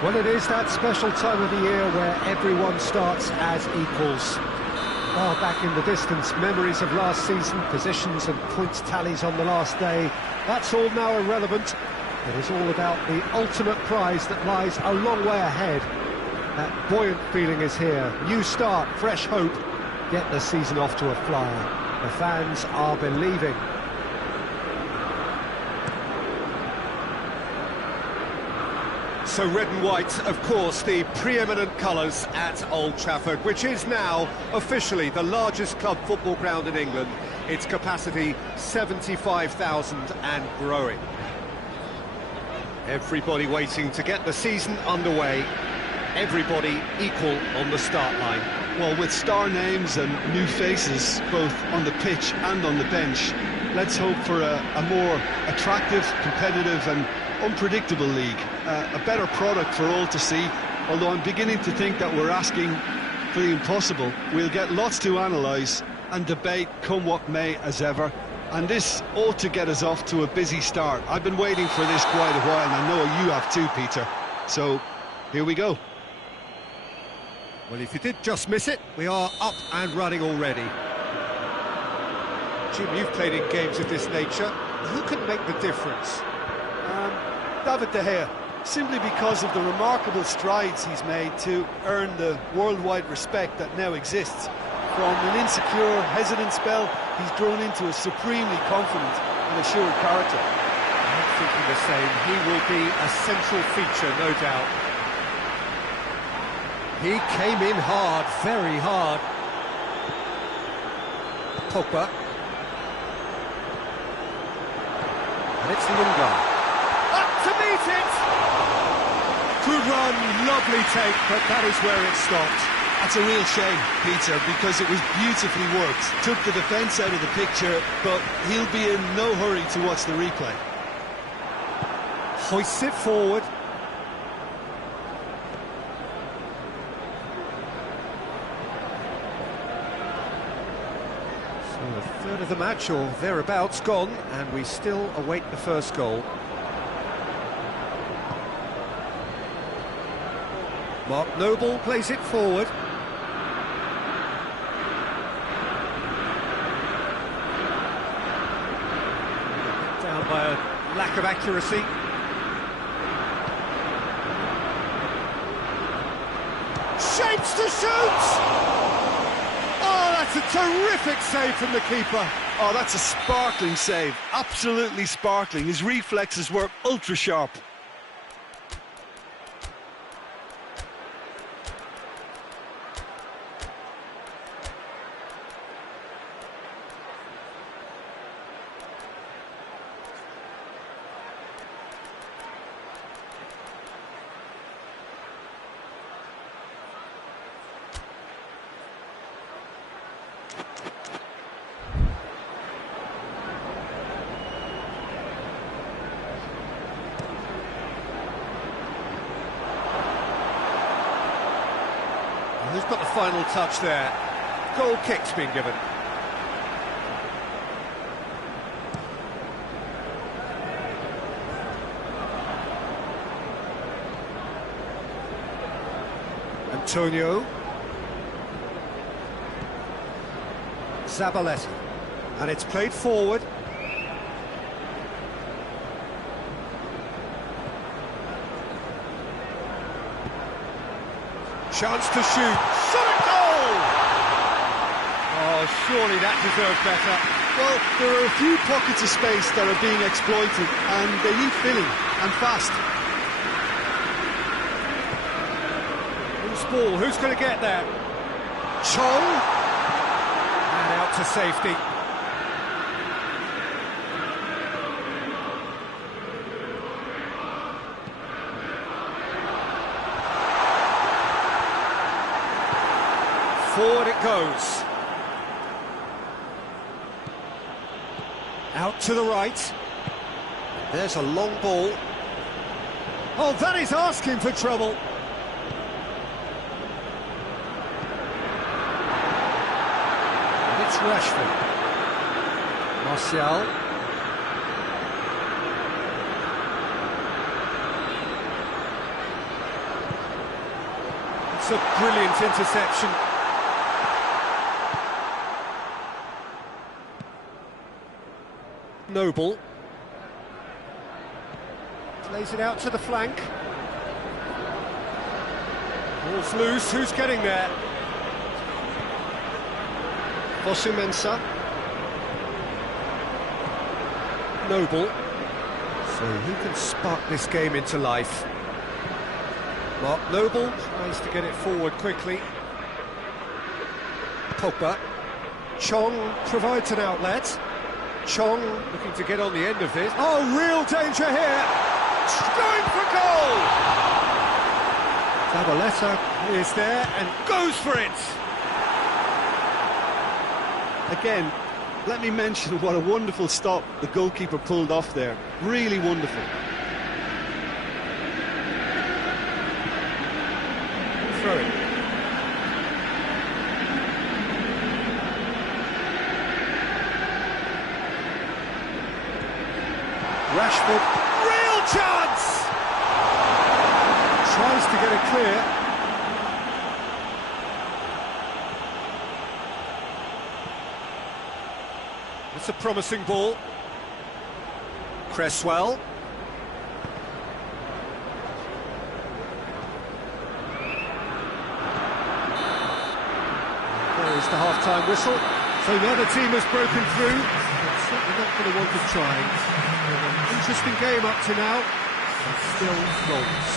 Well, it is that special time of the year where everyone starts as equals. Far back in the distance, memories of last season, positions and points tallies on the last day, that's all now irrelevant. It is all about the ultimate prize that lies a long way ahead. That buoyant feeling is here. New start, fresh hope. Get the season off to a flyer. The fans are believing. So red and white, of course, the pre-eminent colours at Old Trafford, which is now officially the largest club football ground in England. Its capacity 75,000 and growing. Everybody waiting to get the season underway. Everybody equal on the start line. Well, with star names and new faces, both on the pitch and on the bench, let's hope for a more attractive, competitive and unpredictable league. A better product for all to see, although I'm beginning to think that we're asking for the impossible. We'll get lots to analyse and debate, come what may, as ever. And this ought to get us off to a busy start. I've been waiting for this quite a while, and I know you have too, Peter. So, here we go. Well, if you did just miss it, we are up and running already. Jim, you've played in games of this nature. Who can make the difference? David De Gea, simply because of the remarkable strides he's made to earn the worldwide respect that now exists. From an insecure, hesitant spell, he's grown into a supremely confident and assured character. I'm thinking the same. He will be a central feature, no doubt. He came in hard, very hard. Pogba. And it's Lingard. Up to meet it! Good run, lovely take, but that is where it stopped. That's a real shame, Peter, because it was beautifully worked. Took the defence out of the picture, but he'll be in no hurry to watch the replay. Hoists it forward. So a third of the match, or thereabouts, gone, and we still await the first goal. Mark Noble plays it forward. Down by a lack of accuracy. Shapes to shoot! Oh, that's a terrific save from the keeper. Oh, that's a sparkling save. Absolutely sparkling. His reflexes were ultra sharp. Who's got the final touch there? Goal kick's been given. Antonio. Zabaleta. And it's played forward. Chance to shoot. Shot at goal! Oh, surely that deserved better. Well, there are a few pockets of space that are being exploited, and they need filling, and fast. Loose ball, who's going to get there? Chong. And out to safety. Forward it goes. Out to the right. There's a long ball. Oh, that is asking for trouble. And it's Rashford. Martial. That's a brilliant interception. Noble. Lays it out to the flank. Ball's loose, who's getting there? Fosu Mensah. Noble. So who can spark this game into life? Mark Noble tries to get it forward quickly. Pogba. Chong provides an outlet. Chong looking to get on the end of this. Oh, real danger here! Going for goal! Zabaleta is there and goes for it! Again, let me mention what a wonderful stop the goalkeeper pulled off there. Really wonderful. Throw it. Rashford, real chance! Tries to get it clear. It's a promising ball. Cresswell. There is the half-time whistle. So the other team has broken through. It's certainly not going to want to try. An interesting game up to now, but still goals.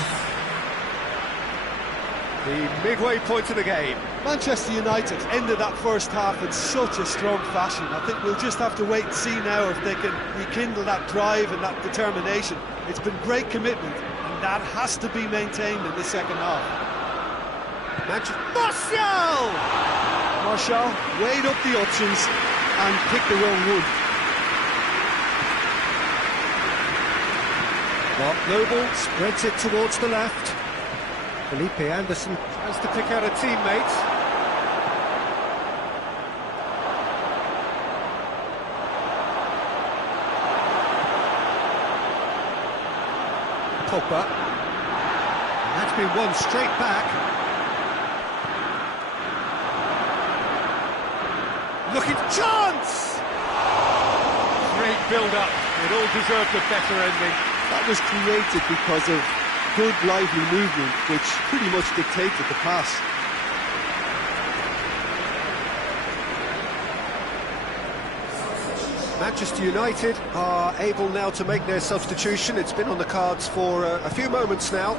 The midway point of the game. Manchester United ended that first half in such a strong fashion. I think we'll just have to wait and see now if they can rekindle that drive and that determination. It's been great commitment, and that has to be maintained in the second half. Martial! Martial weighed up the options and picked the wrong one. Mark Noble spreads it towards the left. Felipe Anderson tries to pick out a teammate. Pogba. And that's been won straight back. Looking chance! Great build-up. It all deserved a better ending. That was created because of good, lively movement, which pretty much dictated the pass. Manchester United are able now to make their substitution. It's been on the cards for a few moments now.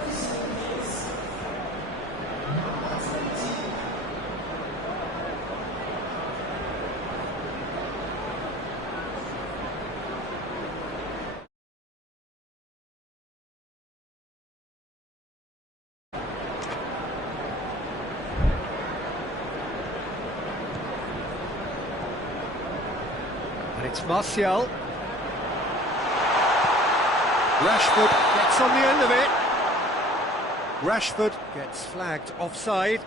And it's Martial. Rashford gets on the end of it. Rashford gets flagged offside.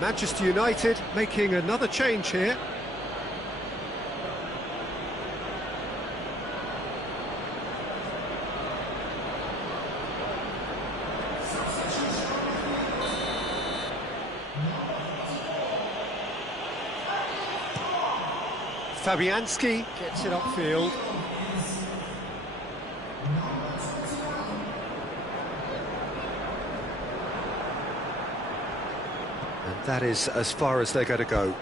Manchester United making another change here. Fabianski gets it upfield. And that is as far as they're going to go.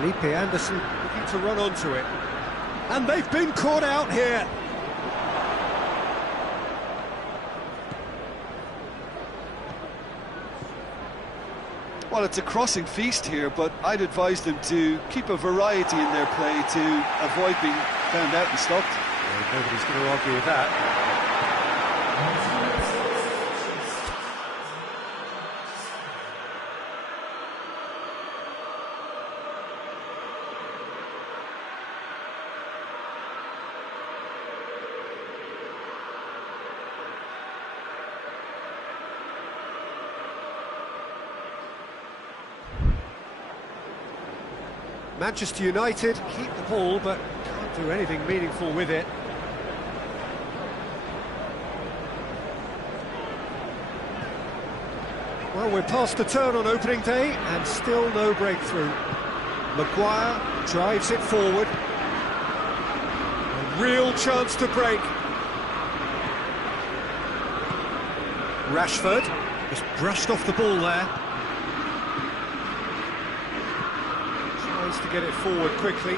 Felipe Anderson looking to run onto it. And they've been caught out here. Well, it's a crossing feast here, but I'd advise them to keep a variety in their play to avoid being found out and stopped. Well, nobody's going to argue with that. Manchester United keep the ball, but can't do anything meaningful with it. Well, we're past the turn on opening day, and still no breakthrough. Maguire drives it forward. A real chance to break. Rashford just brushed off the ball there. To get it forward quickly.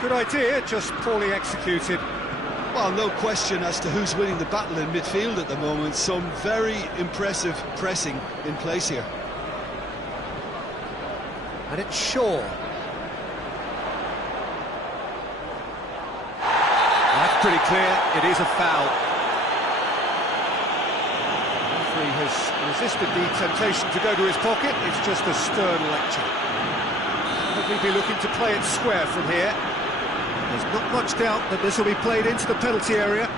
Good idea, just poorly executed. Well, no question as to who's winning the battle in midfield at the moment. Some very impressive pressing in place here. And it's Shaw. That's pretty clear, it is a foul. The referee has resisted the temptation to go to his pocket. It's just a stern lecture. Probably be looking to play it square from here. There's not much doubt that this will be played into the penalty area.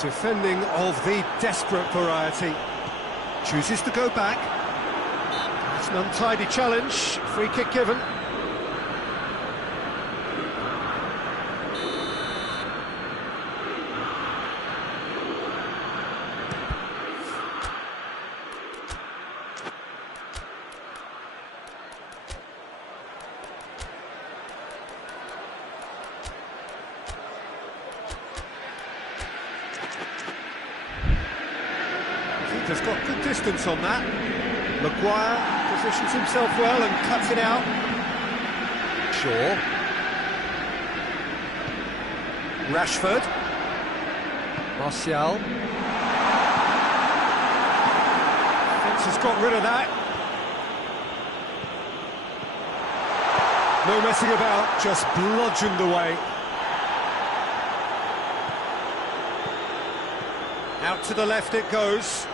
Defending of the desperate variety. Chooses to go back. It's an untidy challenge. Free kick given. Has got good distance on that. Maguire positions himself well and cuts it out. Shaw. Rashford. Martial. Fence has got rid of that. No messing about, just bludgeoned away. Out to the left it goes.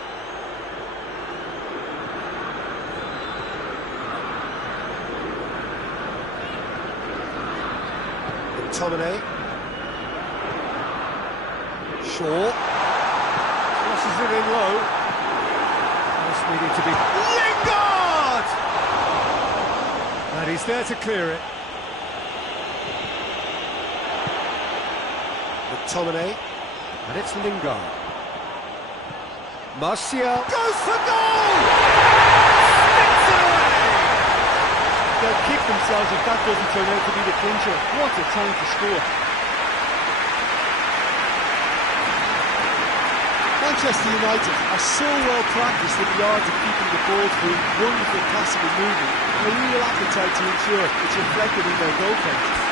McTominay. Shaw. Crosses it in low. Just needing to be... Lingard! And he's there to clear it. McTominay. And it's Lingard. Martial goes for goal! Sticks it away! They'll kick themselves if that doesn't turn out to be the clincher. What a time to score. Manchester United are so well practiced in the art of keeping the ball through wonderful passing and movement, and a real appetite to ensure it's reflected in their goal posts.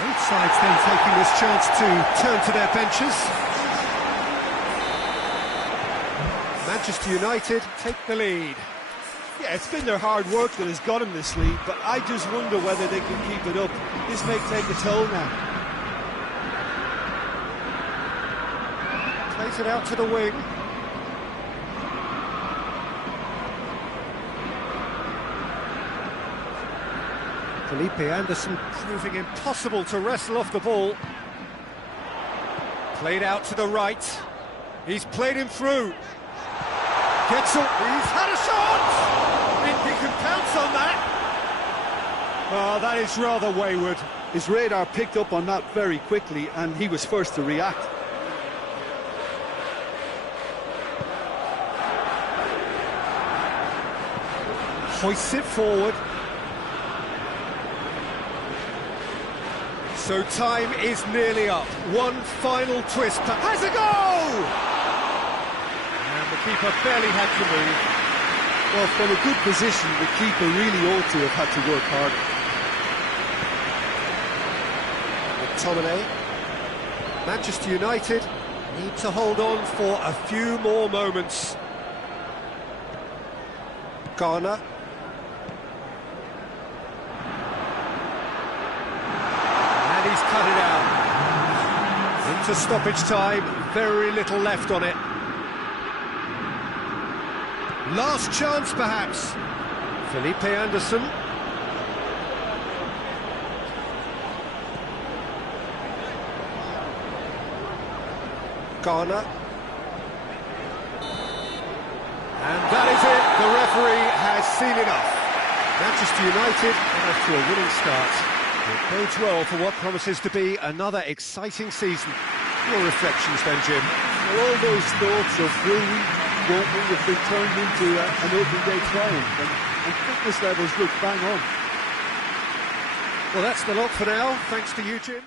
Both sides then taking this chance to turn to their benches. Manchester United take the lead. Yeah, it's been their hard work that has got them this lead, but I just wonder whether they can keep it up. This may take a toll now. Plays it out to the wing. Felipe Anderson Proving impossible to wrestle off the ball. Played out to the right. He's played him through. Gets up. He's had a shot! He can pounce on that. Oh, that is rather wayward. His radar picked up on that very quickly, and he was first to react. hoists it forward. So time is nearly up. One final twist. Has a goal! And the keeper barely had to move. Well, from a good position, the keeper really ought to have had to work harder. McTominay. Manchester United need to hold on for a few more moments. Garner. And he's cut it out. Into stoppage time, very little left on it. Last chance, perhaps. Felipe Anderson. Garner. And that is it. The referee has seen enough. Manchester United are off to a winning start. It bodes well for what promises to be another exciting season. Your reflections then, Jim? Well, all those thoughts of will we, won't we, have been turned into an opening day triumph, and fitness levels look bang on. Well, that's the lot for now. Thanks to you, Jim.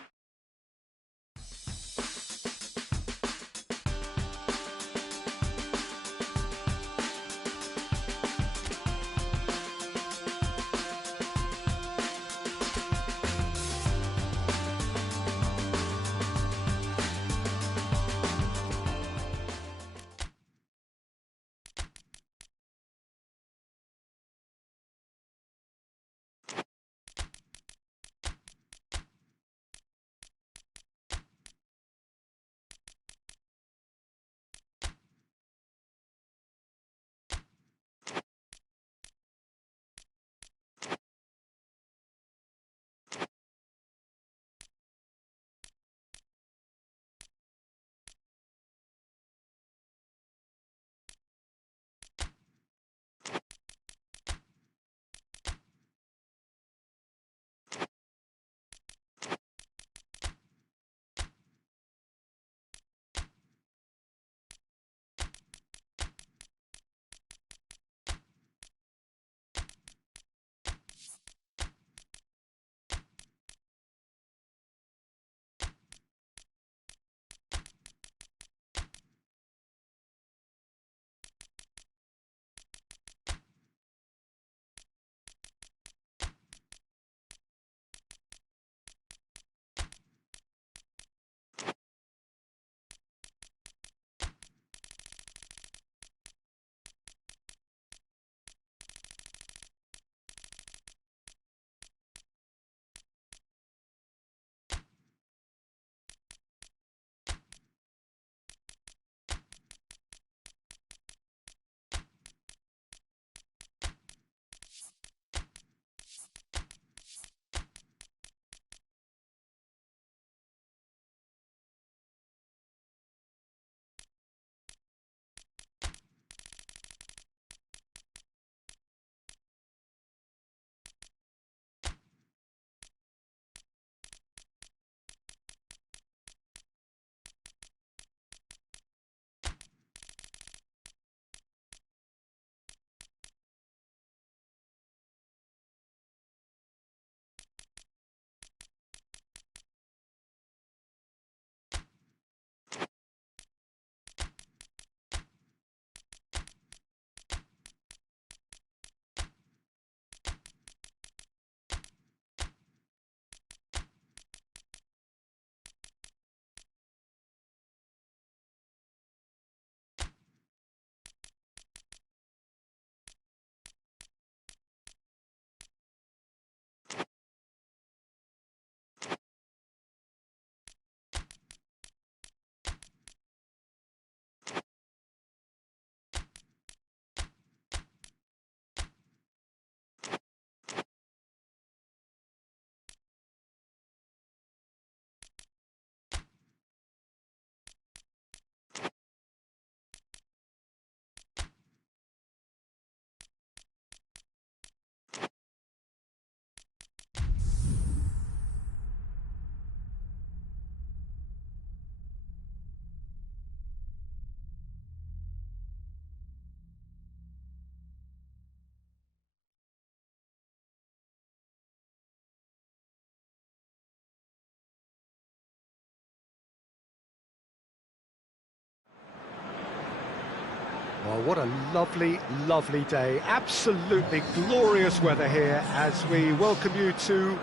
Well, what a lovely, lovely day. Absolutely glorious weather here as we welcome you to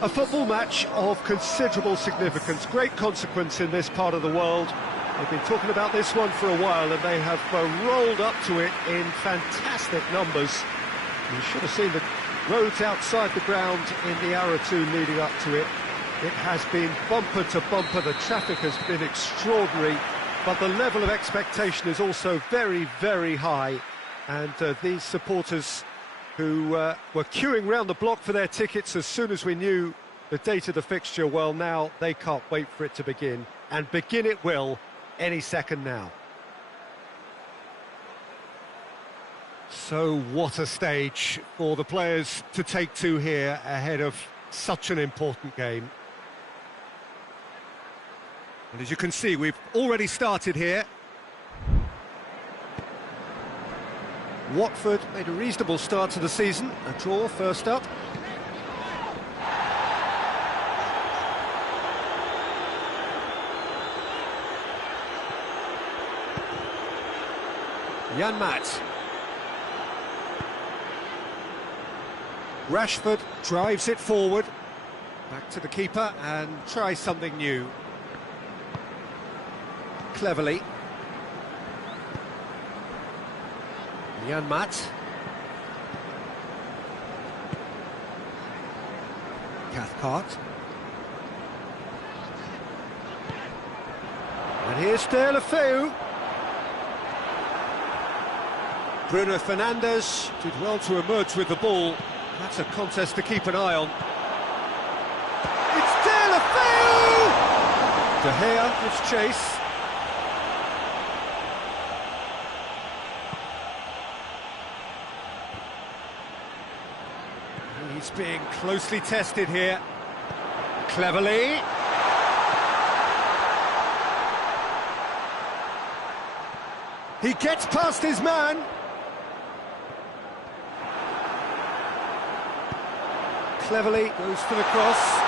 a football match of considerable significance, great consequence in this part of the world. They've been talking about this one for a while and they have rolled up to it in fantastic numbers. You should have seen the roads outside the ground in the hour or two leading up to it. It has been bumper to bumper, the traffic has been extraordinary, but the level of expectation is also very, very high. And these supporters who were queuing round the block for their tickets as soon as we knew the date of the fixture, well, now they can't wait for it to begin. And begin it will any second now. So what a stage for the players to take to here ahead of such an important game. And as you can see, we've already started here. Watford made a reasonable start to the season, a draw first up. Jan Maat. Rashford drives it forward. Back to the keeper and tries something new. Cleverly. Jan Maat. Cathcart. And here's De La Feu. Bruno Fernandes did well to emerge with the ball. That's a contest to keep an eye on. It's De La Feu! De Gea gives chase. He's being closely tested here. Cleverly. He gets past his man. Cleverly goes for the cross.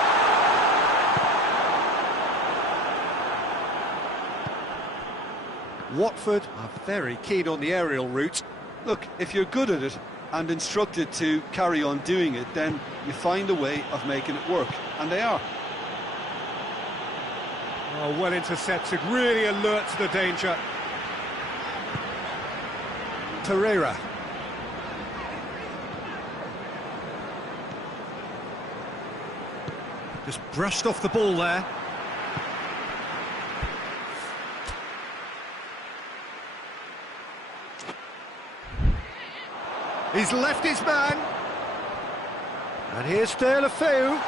Watford are very keen on the aerial route. Look, if you're good at it and instructed to carry on doing it, then you find a way of making it work, and they are. Oh, well intercepted, really alert to the danger. Pereira. Just brushed off the ball there. He's left his man. And here's De La Feu.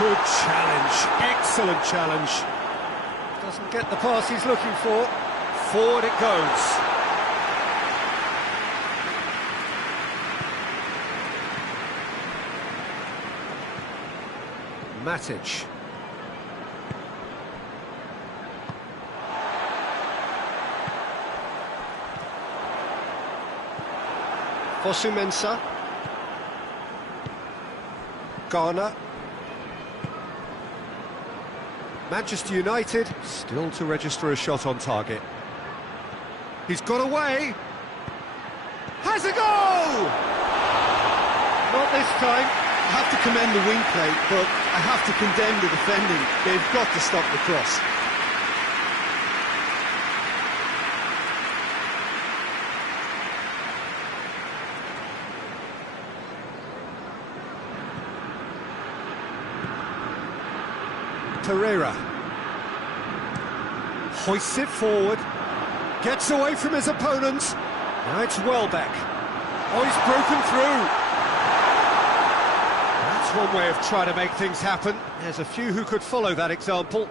Good challenge, excellent challenge. Doesn't get the pass he's looking for. Forward it goes. Matic. Fosu-Mensah. Garner. Manchester United still to register a shot on target. He's got away. Has a goal! Not this time. I have to commend the wing play, but I have to condemn the defending. They've got to stop the cross. Pereira. Hoists it forward. Gets away from his opponents. Now it's Welbeck. Oh, he's broken through. That's one way of trying to make things happen. There's a few who could follow that example.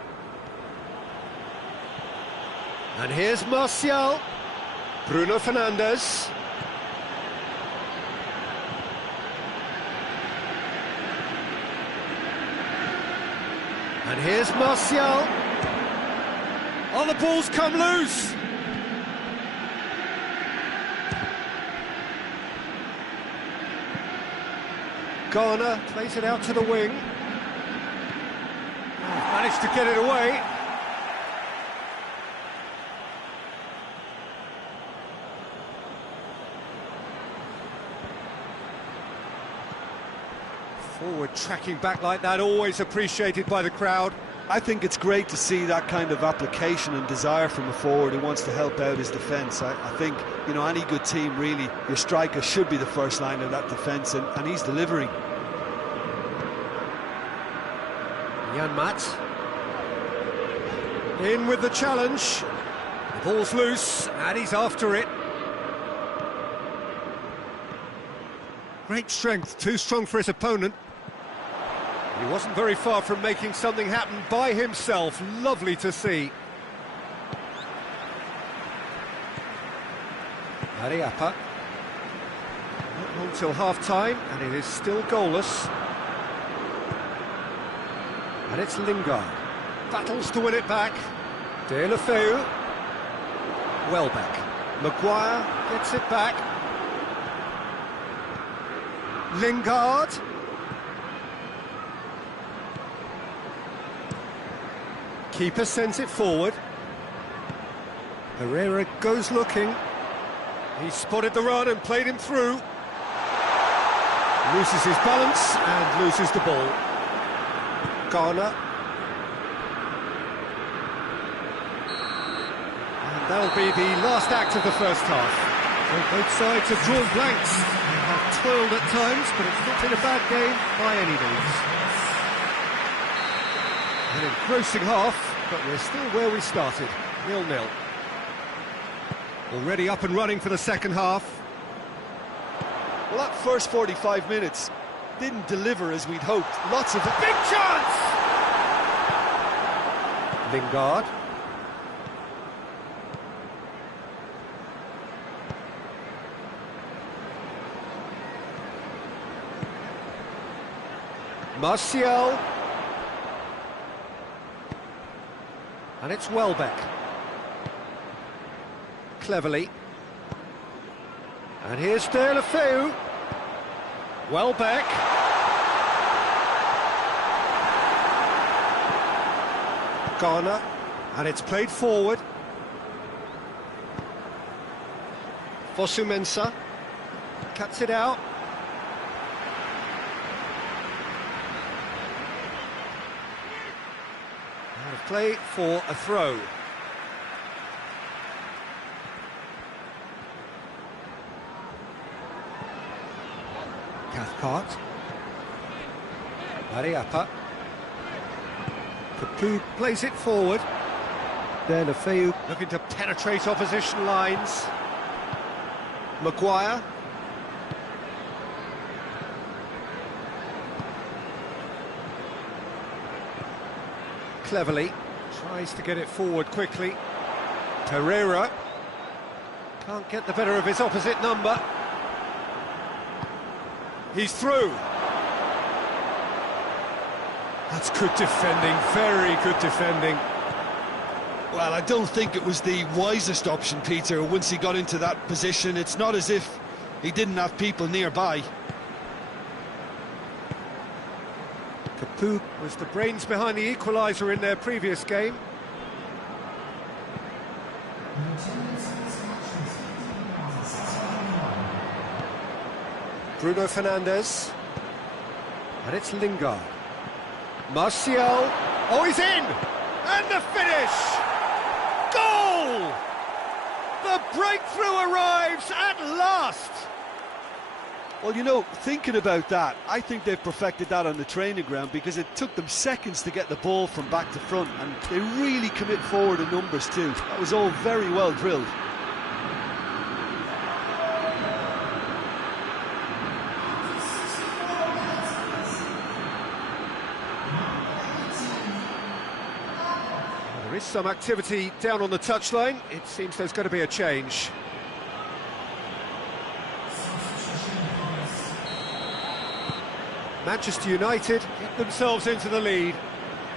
And here's Martial. Bruno Fernandes. And here's Martial. Oh, the ball's come loose. Garner plays it out to the wing. Managed to get it away. Forward tracking back like that, always appreciated by the crowd. I think it's great to see that kind of application and desire from a forward who wants to help out his defence. I think, you know, any good team, really, your striker should be the first line of that defence, and he's delivering. Jan Maat. In with the challenge. The ball's loose, and he's after it. Great strength, too strong for his opponent. He wasn't very far from making something happen by himself. Lovely to see. Ariappa. Not long till half-time, and it is still goalless. And it's Lingard. Battles to win it back. De La Feu. Welbeck. Maguire gets it back. Lingard. Keeper sends it forward. Herrera goes looking. He spotted the run and played him through. Loses his balance and loses the ball. Garner. And that'll be the last act of the first half. So both sides have drawn blanks. They have toiled at times, but it's not been a bad game by any means. An engrossing half, but we're still where we started, 0-0. Already up and running for the second half. Well, that first 45 minutes didn't deliver as we'd hoped. Lots of... Big chance! Lingard. Martial. And it's Welbeck. Cleverly. And here's De La Feu. Welbeck. Garner. And it's played forward. Fosu Mensah. Cuts it out. Out of play for a throw. Cathcart. Ariappa. Capoue plays it forward. De La Feu looking to penetrate opposition lines. Maguire. Cleverly tries to get it forward quickly. Herrera can't get the better of his opposite number. He's through. That's good defending, very good defending. Well, I don't think it was the wisest option, Peter, once he got into that position. It's not as if he didn't have people nearby. Capoue was the brains behind the equaliser in their previous game. Bruno Fernandes. And it's Lingard. Martial. Oh, he's in! And the finish! Goal! The breakthrough arrives at last! Well, you know, thinking about that, I think they've perfected that on the training ground, because it took them seconds to get the ball from back to front, and they really commit forward in numbers too. That was all very well drilled. There is some activity down on the touchline. It seems there's going to be a change. Manchester United get themselves into the lead.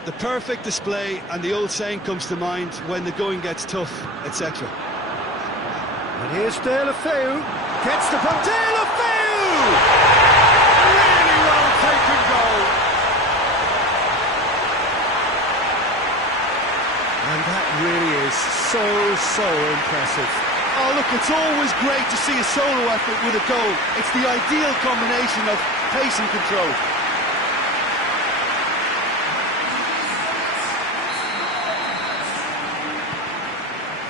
The perfect display, and the old saying comes to mind: when the going gets tough, etc. And here's De La Feu. Gets the puck. De La Feu! Really well taken goal. And that really is so impressive. Oh, look, it's always great to see a solo effort with a goal. It's the ideal combination of pace and control.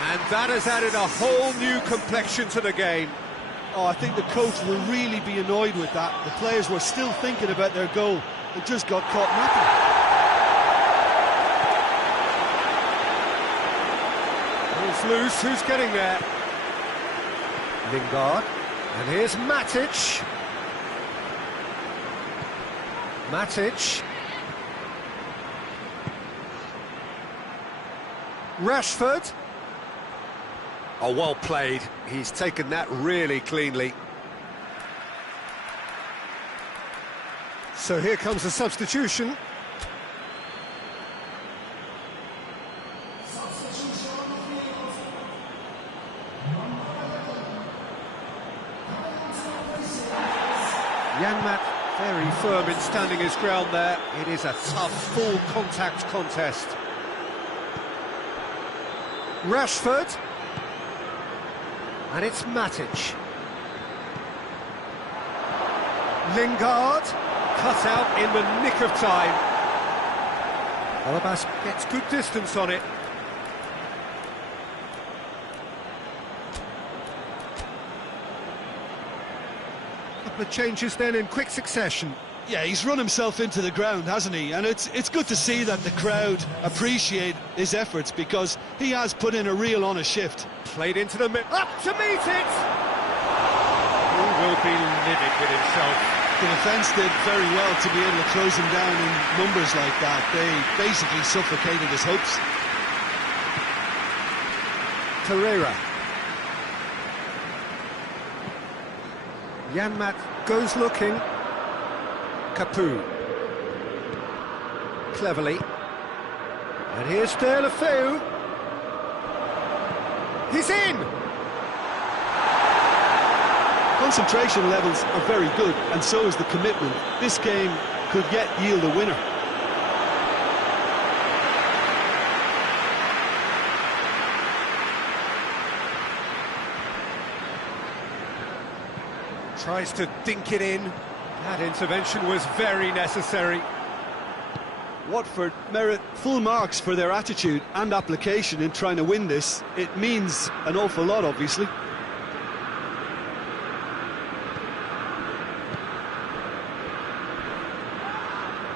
And that has added a whole new complexion to the game. Oh, I think the coach will really be annoyed with that. The players were still thinking about their goal and just got caught napping. Ball's loose, who's getting there? Lingard, and here's Matic. Matic. Rashford. Oh, well played. He's taken that really cleanly. So here comes the substitution. Janmaat very firm in standing his ground there. It is a tough, full contact contest. Rashford. And it's Matic. Lingard, cut out in the nick of time. Alabas gets good distance on it. Couple of changes then in quick succession. Yeah, he's run himself into the ground, hasn't he? And it's good to see that the crowd appreciate his efforts, because he has put in a real honest shift. Played into the middle, up to meet it! He will be livid with himself. The defence did very well to be able to close him down in numbers like that. They basically suffocated his hopes. Torreira. Janmaat goes looking. Capu. Cleverly. And here's De La Feu. He's in! Concentration levels are very good, and so is the commitment. This game could yet yield a winner. Tries to dink it in. That intervention was very necessary. Watford merit full marks for their attitude and application in trying to win this. It means an awful lot, obviously.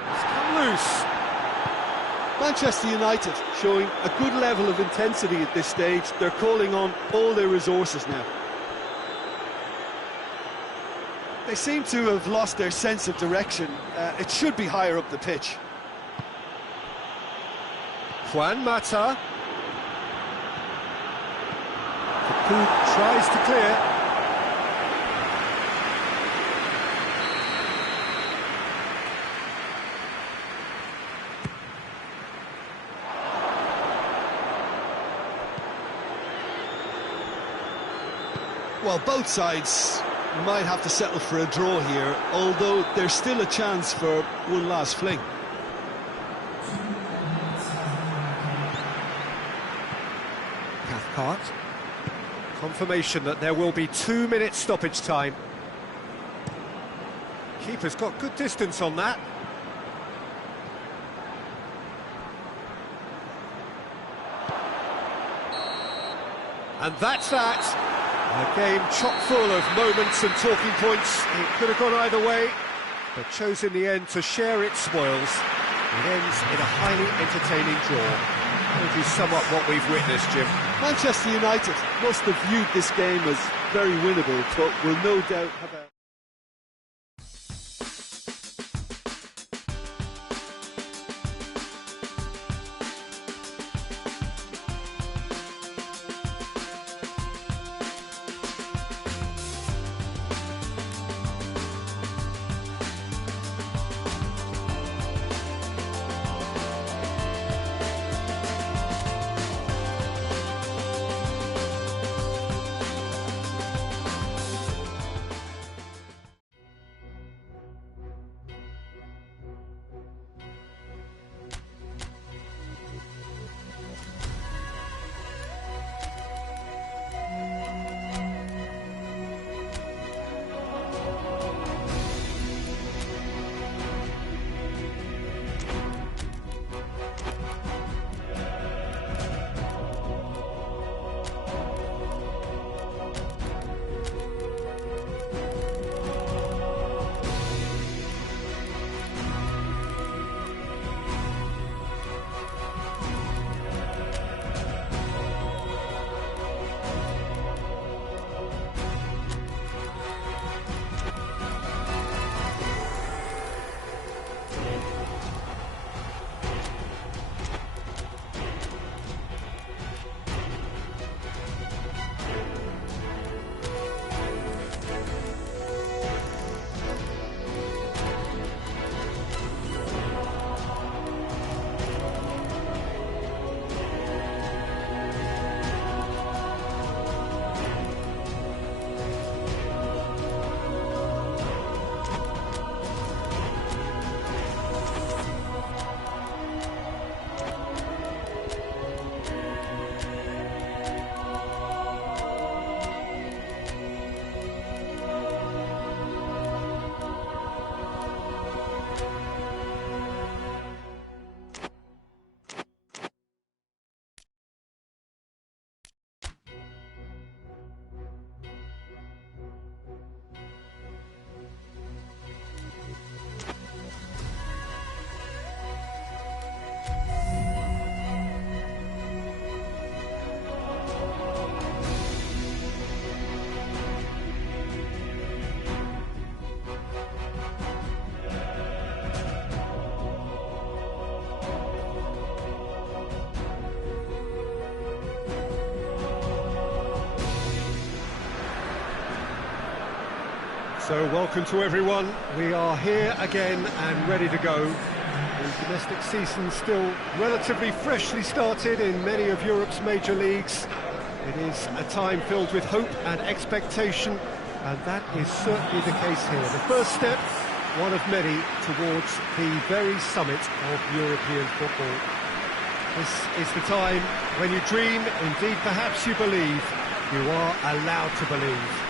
It's come loose. Manchester United showing a good level of intensity at this stage. They're calling on all their resources now. They seem to have lost their sense of direction. It should be higher up the pitch. Juan Mata. Capu tries to clear. Well, both sides might have to settle for a draw here, although there's still a chance for one last fling. Cathcart. Confirmation that there will be 2 minutes stoppage time. Keeper's got good distance on that. And that's that. A game chock full of moments and talking points. It could have gone either way, but chose in the end to share its spoils. It ends in a highly entertaining draw. How would you sum up what we've witnessed, Jim? Manchester United must have viewed this game as very winnable, but will no doubt have a... So welcome to everyone. We are here again and ready to go. The domestic season still relatively freshly started in many of Europe's major leagues. It is a time filled with hope and expectation, and that is certainly the case here. The first step, one of many, towards the very summit of European football. This is the time when you dream, indeed perhaps you believe, you are allowed to believe.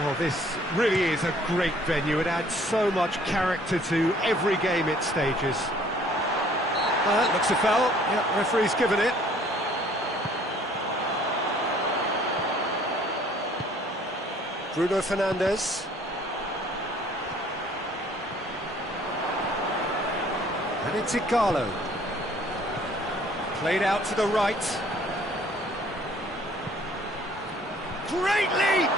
Well, this really is a great venue. It adds so much character to every game it stages. Looks a foul. Yep, referee's given it. Bruno Fernandes. And it's Igalo. Played out to the right. Great leap!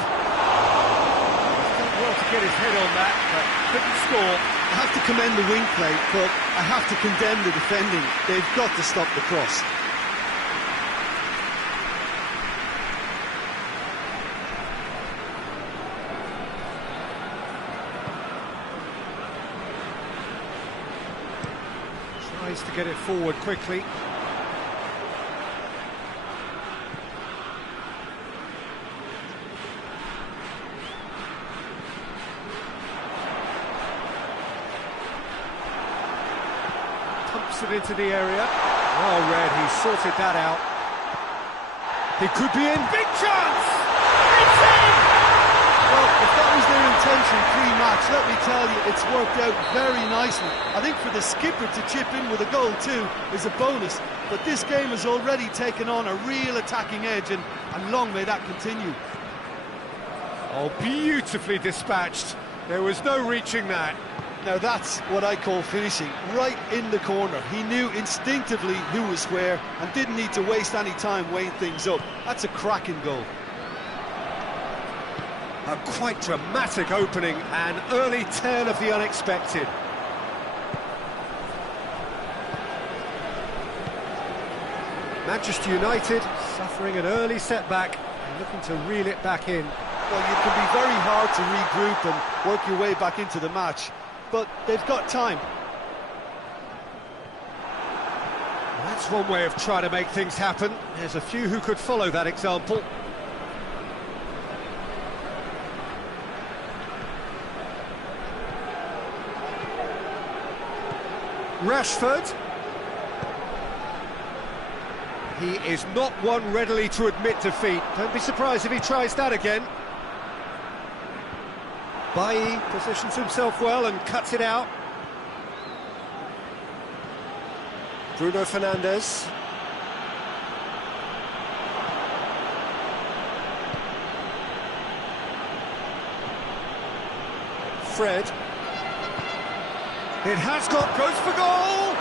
Well to get his head on that, but couldn't score. I have to commend the wing play, but I have to condemn the defending. They've got to stop the cross. Tries to get it forward quickly. Pumps it into the area. Well read, he sorted that out. He could be in. Big chance! It's in! Well, if that was their intention pre-match, let me tell you, it's worked out very nicely. I think for the skipper to chip in with a goal too is a bonus, but this game has already taken on a real attacking edge, and long may that continue. Oh, beautifully dispatched. There was no reaching that. Now that's what I call finishing, right in the corner. He knew instinctively who was where and didn't need to waste any time weighing things up. That's a cracking goal. A quite dramatic opening, an early tale of the unexpected. Manchester United suffering an early setback and looking to reel it back in. Well, it can be very hard to regroup and work your way back into the match, but they've got time. Well, that's one way of trying to make things happen. There's a few who could follow that example. Rashford. He is not one readily to admit defeat. Don't be surprised if he tries that again. Bailly positions himself well and cuts it out. Bruno Fernandes. Fred. It has goes for goal!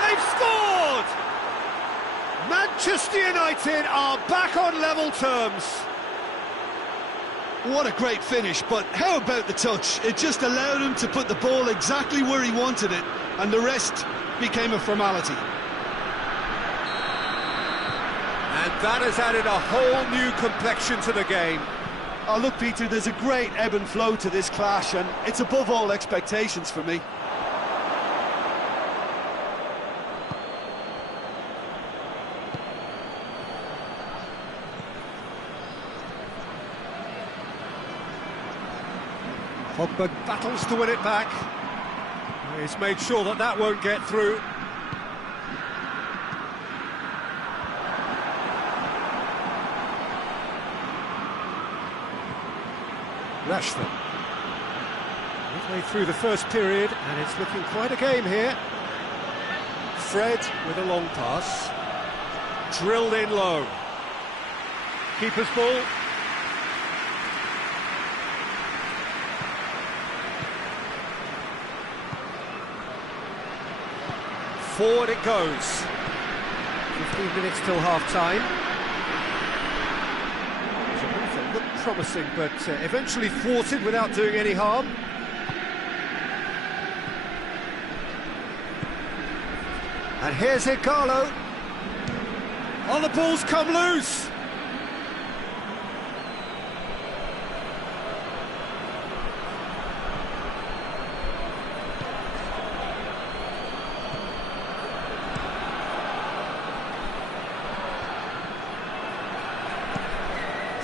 They've scored! Manchester United are back on level terms. What a great finish, but how about the touch? It just allowed him to put the ball exactly where he wanted it, and the rest became a formality. And that has added a whole new complexion to the game. Oh, look, Peter, there's a great ebb and flow to this clash, and it's above all expectations for me. Pogba battles to win it back. He's made sure that that won't get through. Rashford. Midway through the first period, and it's looking quite a game here. Fred with a long pass. Drilled in low. Keeper's ball. Forward it goes. 15 minutes till half-time. It looked promising, but eventually thwarted without doing any harm. And here's Igalo. Oh, the ball's come loose!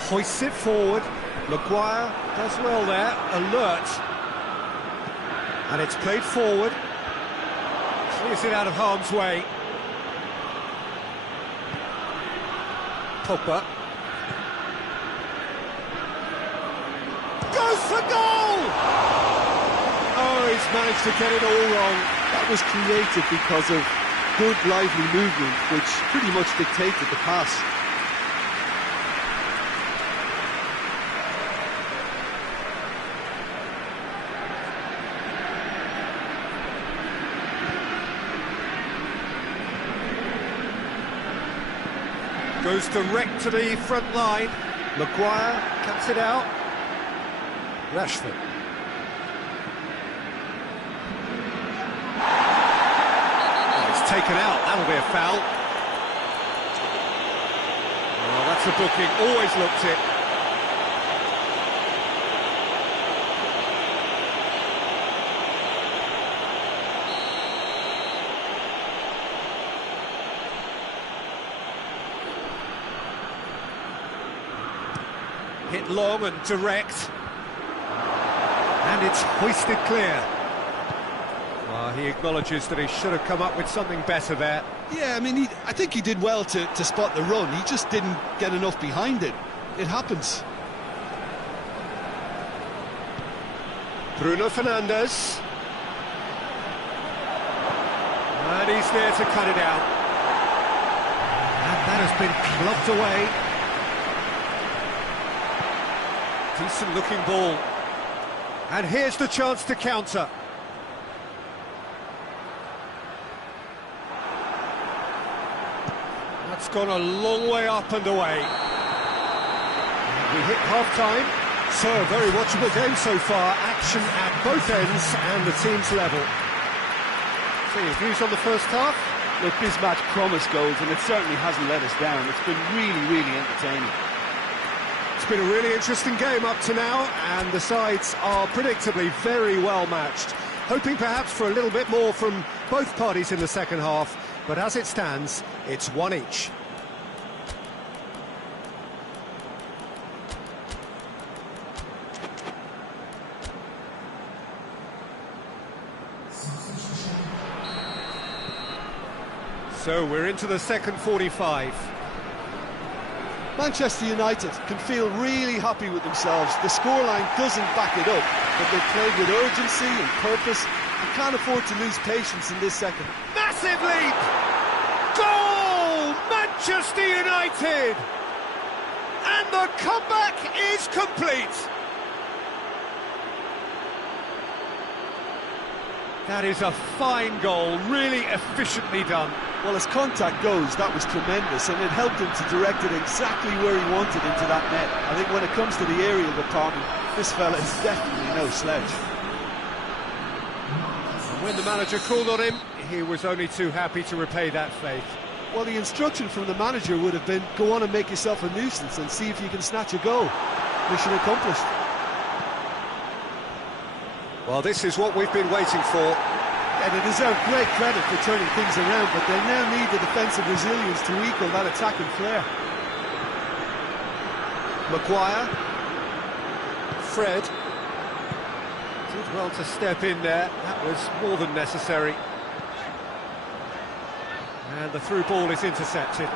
Hoists it forward. Maguire does well there, alert. And it's played forward. Clears it out of harm's way. Pogba. Goes for goal! Oh, he's managed to get it all wrong. That was created because of good, lively movement, which pretty much dictated the pass. Goes direct to the front line. Maguire cuts it out. Rashford. Oh, it's taken out. That'll be a foul. Oh, that's a booking. Always looked it. Hit long and direct, and it's hoisted clear. He acknowledges that he should have come up with something better there. Yeah, I mean, I think he did well to spot the run. He just didn't get enough behind it. It happens. Bruno Fernandes. And he's there to cut it out. And that has been clubbed away. Decent looking ball. And here's the chance to counter. That's gone a long way up and away. We hit half-time. So, a very watchable game so far. Action at both ends and the team's level. So, your views on the first half? Look, this match promised goals, and it certainly hasn't let us down. It's been really, really entertaining. It's been a really interesting game up to now, and the sides are predictably very well matched. Hoping perhaps for a little bit more from both parties in the second half, but as it stands, it's one each. So we're into the second 45. Manchester United can feel really happy with themselves. The scoreline doesn't back it up, but they've played with urgency and purpose and can't afford to lose patience in this second. Massive leap! Goal! Manchester United! And the comeback is complete! That is a fine goal, really efficiently done. Well, as contact goes, that was tremendous, and it helped him to direct it exactly where he wanted into that net. I think when it comes to the aerial department, this fella is definitely no sledge. When the manager called on him, he was only too happy to repay that faith. Well, the instruction from the manager would have been, go on and make yourself a nuisance and see if you can snatch a goal. Mission accomplished. Well, this is what we've been waiting for. And they deserve great credit for turning things around, but they now need the defensive resilience to equal that attacking flair. Maguire. Fred. Did well to step in there. That was more than necessary. And the through ball is intercepted.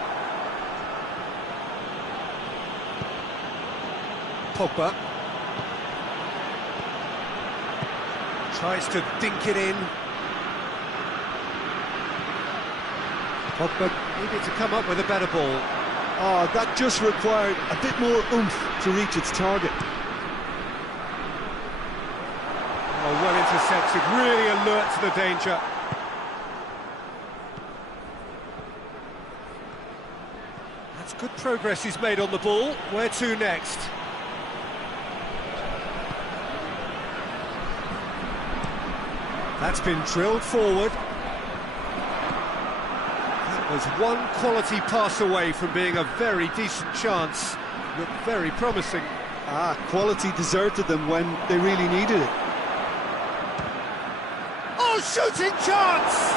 Pogba. Tries to dink it in. Pogba needed to come up with a better ball. Oh, that just required a bit more oomph to reach its target. Oh, well intercepted, really alert to the danger. That's good progress he's made on the ball. Where to next? That's been drilled forward. That Was one quality pass away from being a very decent chance. Looked very promising. Quality deserted them when they really needed it. Oh, shooting chance!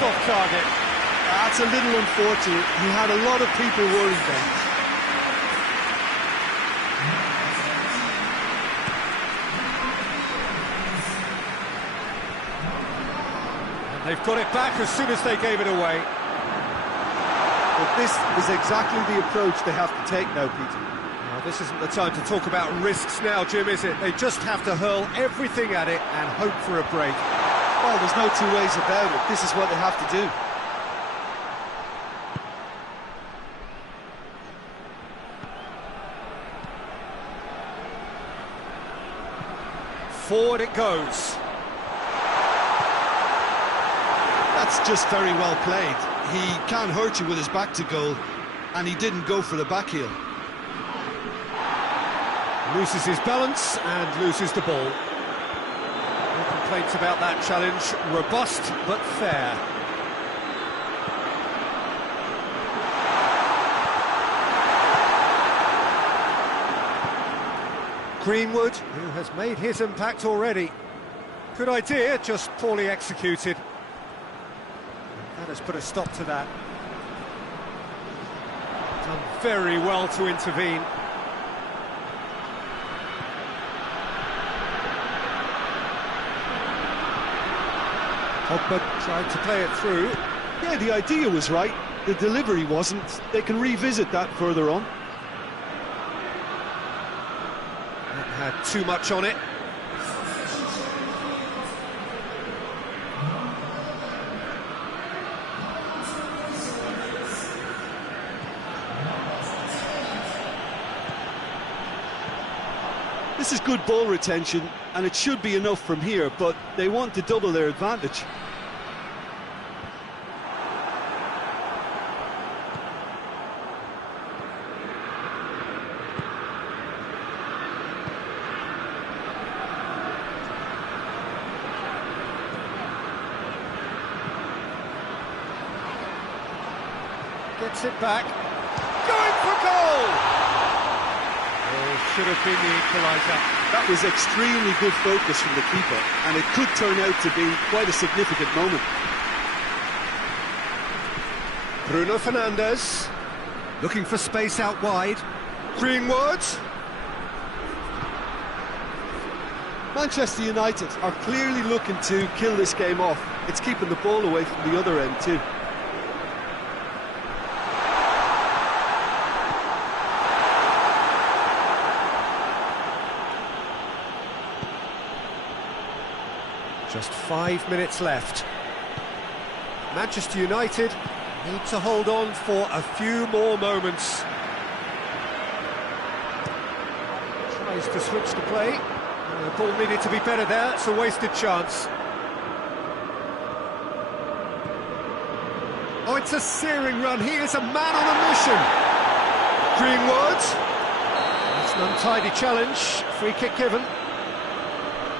Off target. That's a little unfortunate. He had a lot of people worried then. And they've got it back as soon as they gave it away. But this is exactly the approach they have to take now, Peter. Now, this isn't the time to talk about risks now, Jim, is it? They just have to hurl everything at it and hope for a break. Well, there's no two ways about it. This is what they have to do. Forward it goes. That's just very well played. He can't hurt you with his back to goal, and he didn't go for the back heel. Loses his balance and loses the ball. No complaints about that challenge. Robust but fair. Greenwood, who has made his impact already. Good idea, just poorly executed. That has put a stop to that. Done very well to intervene. Pogba tried to play it through. Yeah, the idea was right. The delivery wasn't. They can revisit that further on. Had too much on it. This is good ball retention, and it should be enough from here, but they want to double their advantage. Gets it back. Going for goal! Oh, should have been the equaliser. That was extremely good focus from the keeper, and it could turn out to be quite a significant moment. Bruno Fernandes, looking for space out wide. Greenwood. Manchester United are clearly looking to kill this game off. It's keeping the ball away from the other end too. Just 5 minutes left. Manchester United need to hold on for a few more moments. Tries to switch the play. The ball needed to be better there. It's a wasted chance. Oh, it's a searing run. He is a man on a mission. Greenwood. That's an untidy challenge. Free kick given.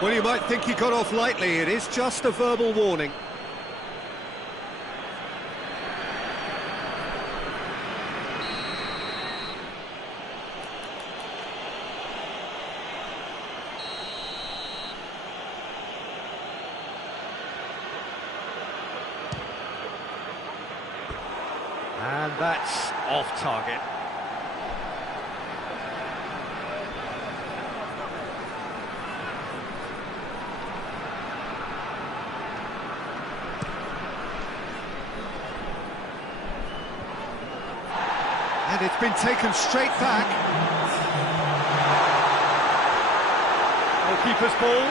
Well, you might think he got off lightly. It is just a verbal warning. And that's off target. And it's been taken straight back. Goalkeeper's ball.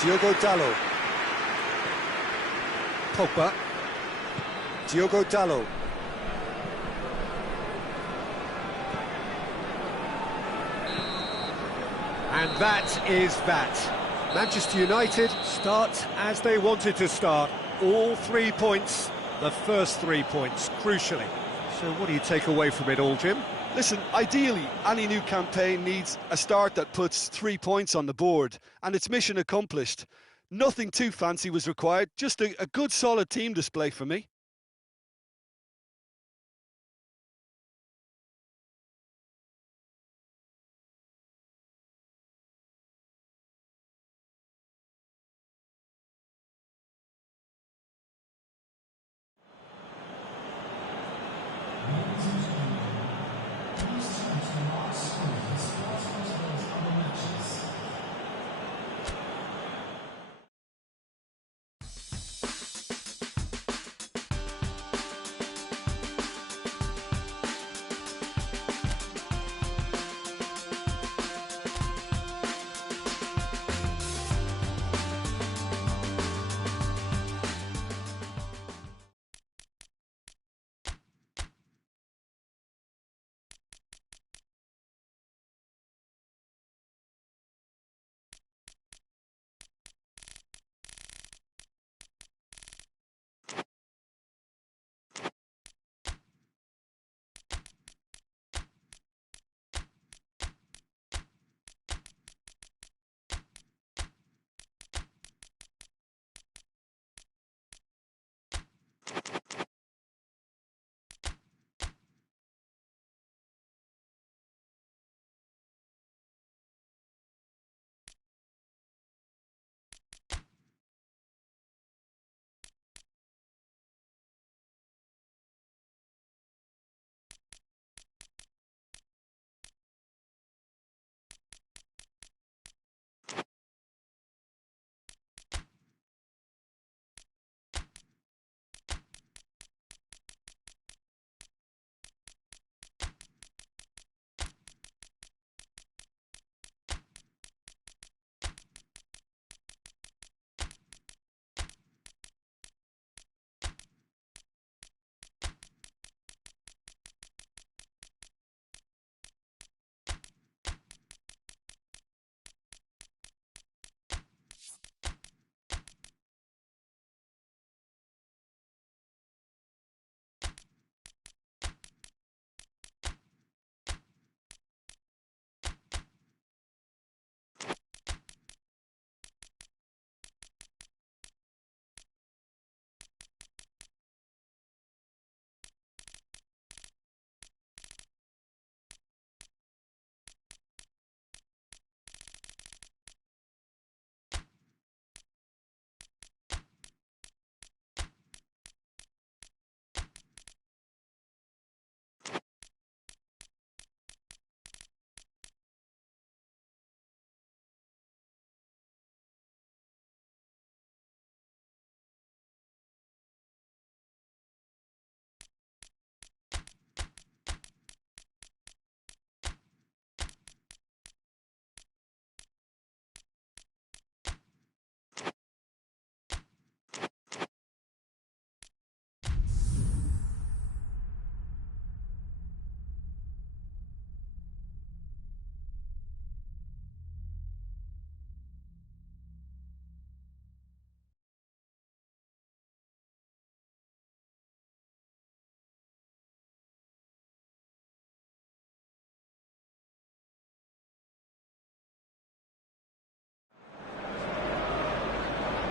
Diogo Dalot. Pogba. Diogo Dalot. And that is that. Manchester United start as they wanted to start. All 3 points, the first 3 points, crucially. So what do you take away from it all, Jim? Listen, ideally, any new campaign needs a start that puts 3 points on the board, and it's mission accomplished. Nothing too fancy was required, just a good solid team display for me.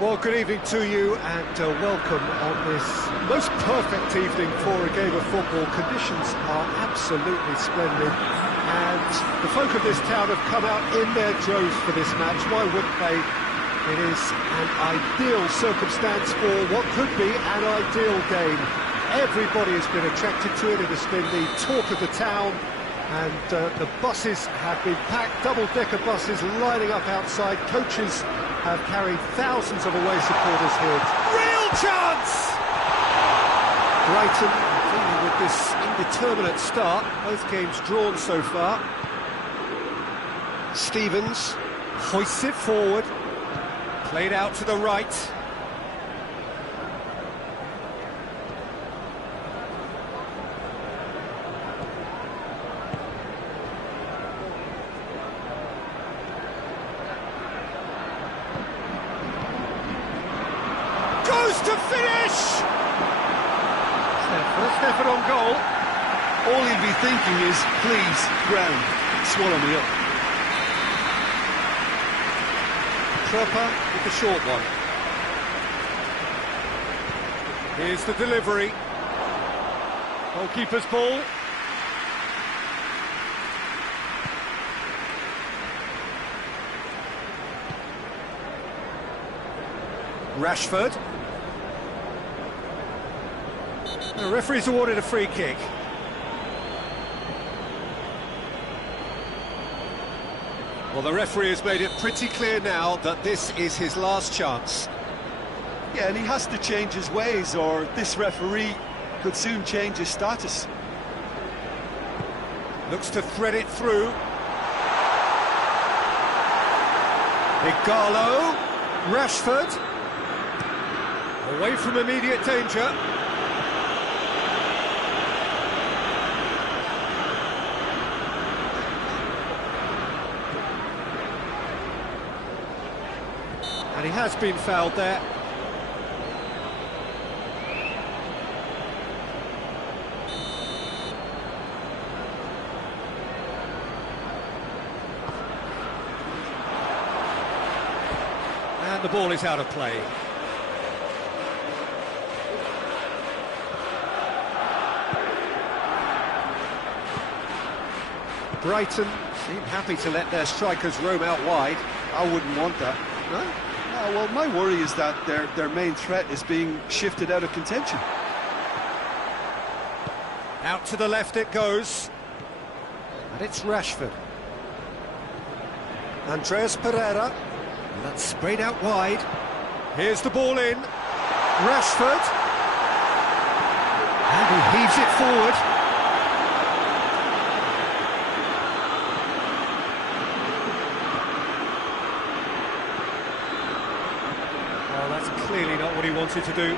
Well, good evening to you and welcome on this most perfect evening for a game of football. Conditions are absolutely splendid and the folk of this town have come out in their droves for this match. Why wouldn't they? It is an ideal circumstance for what could be an ideal game. Everybody has been attracted to it. It has been the talk of the town and the buses have been packed, double-decker buses lining up outside. Coaches have carried thousands of away supporters here. Real chance! Brighton dealing with this indeterminate start. Both games drawn so far. Stevens hoists it forward. Played out to the right. on goal. All he'll be thinking is, please, ground, swallow me up. Proper with the short one. Here's the delivery. Goalkeeper's ball. Rashford. The referee's awarded a free kick. Well, the referee has made it pretty clear now that this is his last chance. Yeah, and he has to change his ways, or this referee could soon change his status. Looks to thread it through. Igalo. Rashford. Away from immediate danger. And he has been fouled there. And the ball is out of play. Brighton seem happy to let their strikers roam out wide. I wouldn't want that. No? Well, my worry is that their main threat is being shifted out of contention. Out to the left it goes. And it's Rashford. Andreas Pereira. And that's sprayed out wide. Here's the ball in. Rashford. And he heaves it forward. Well, that's clearly not what he wanted to do.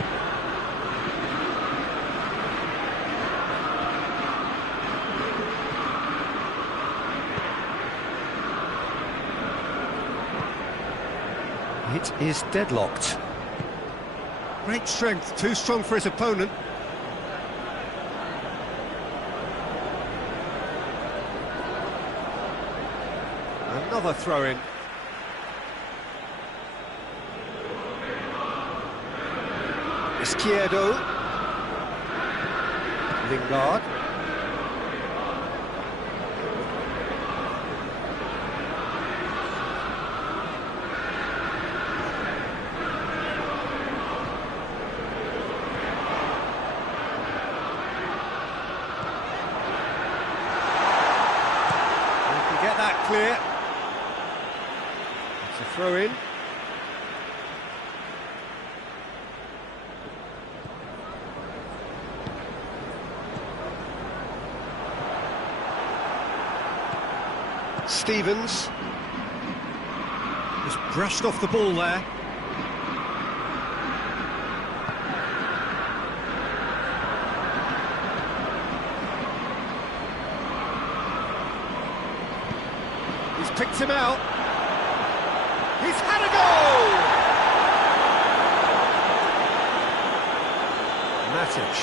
It is deadlocked. Great strength, too strong for his opponent. Another throw-in. Izquierdo. Lingard. Get that clear. It's a throw-in. Stevens. Just brushed off the ball there. He's picked him out. He's had a goal! Matic.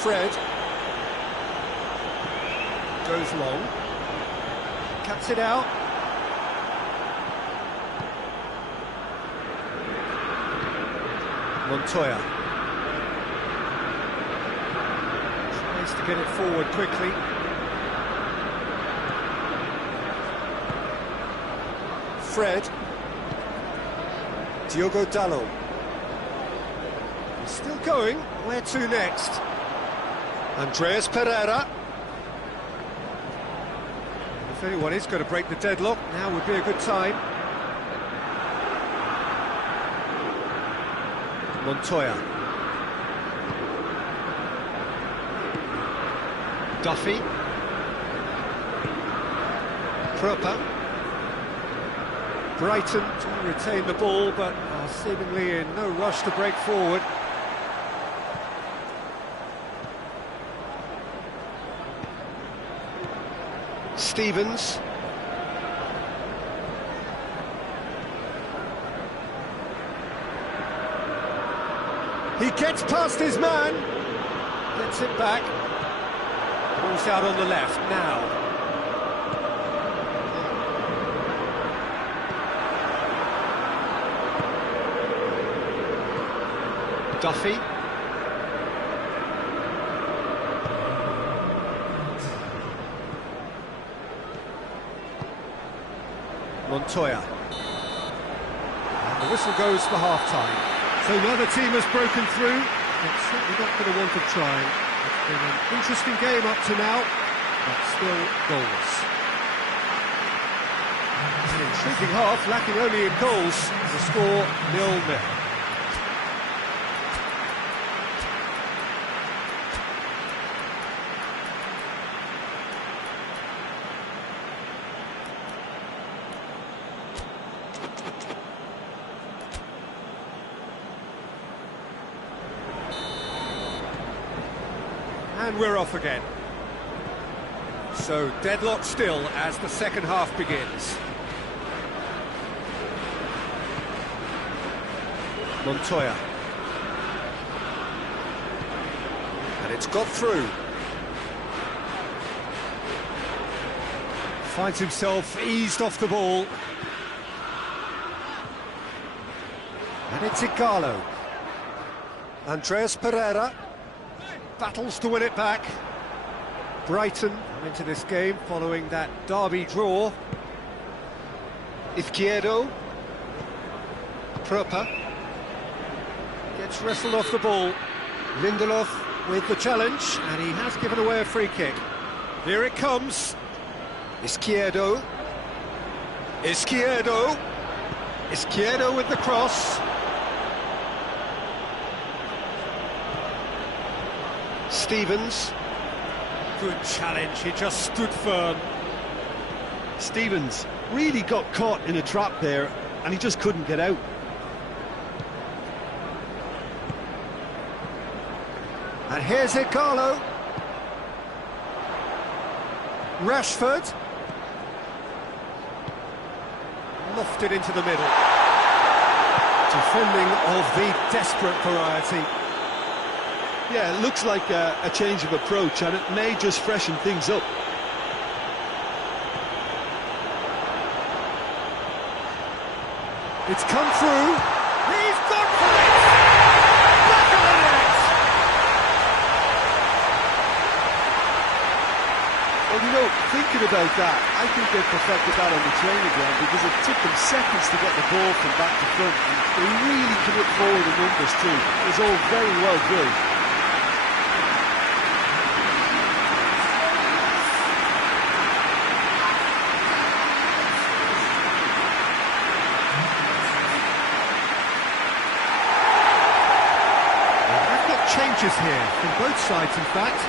Fred. Goes long. Cuts it out. Montoya. Tries to get it forward quickly. Fred. Diogo Dalot. He's still going. Where to next? Andreas Pereira. If anyone is going to break the deadlock, now would be a good time. Montoya. Duffy. Proper. Brighton to retain the ball, but are seemingly in no rush to break forward. Stevens. He gets past his man. Gets it back. Ball's out on the left now. Duffy. Montoya. And the whistle goes for half-time. So neither team has broken through. It's certainly not been a want of trying. It's been an interesting game up to now, but still goalless. An intriguing half, lacking only in goals. The score 0-0. And we're off again. So deadlock still as the second half begins. Montoya. And it's got through. Finds himself eased off the ball. And it's Igalo. Andreas Pereira battles to win it back. Brighton into this game following that derby draw. Izquierdo. Proper. Gets wrestled off the ball. Lindelof with the challenge, and he has given away a free kick. Here it comes. Izquierdo. Izquierdo. Izquierdo with the cross. Stevens. Good challenge, he just stood firm. Stevens really got caught in a trap there, and he just couldn't get out. And here's Igalo. Rashford. Lofted into the middle. Defending of the desperate variety. Yeah, it looks like a change of approach, and it may just freshen things up. It's come through. He's gone for it! Back of the net! Well, you know, thinking about that, I think they perfected that on the training ground, because it took them seconds to get the ball from back to front, and they really commit forward in numbers too. It was all very well drilled. Changes here from both sides, in fact.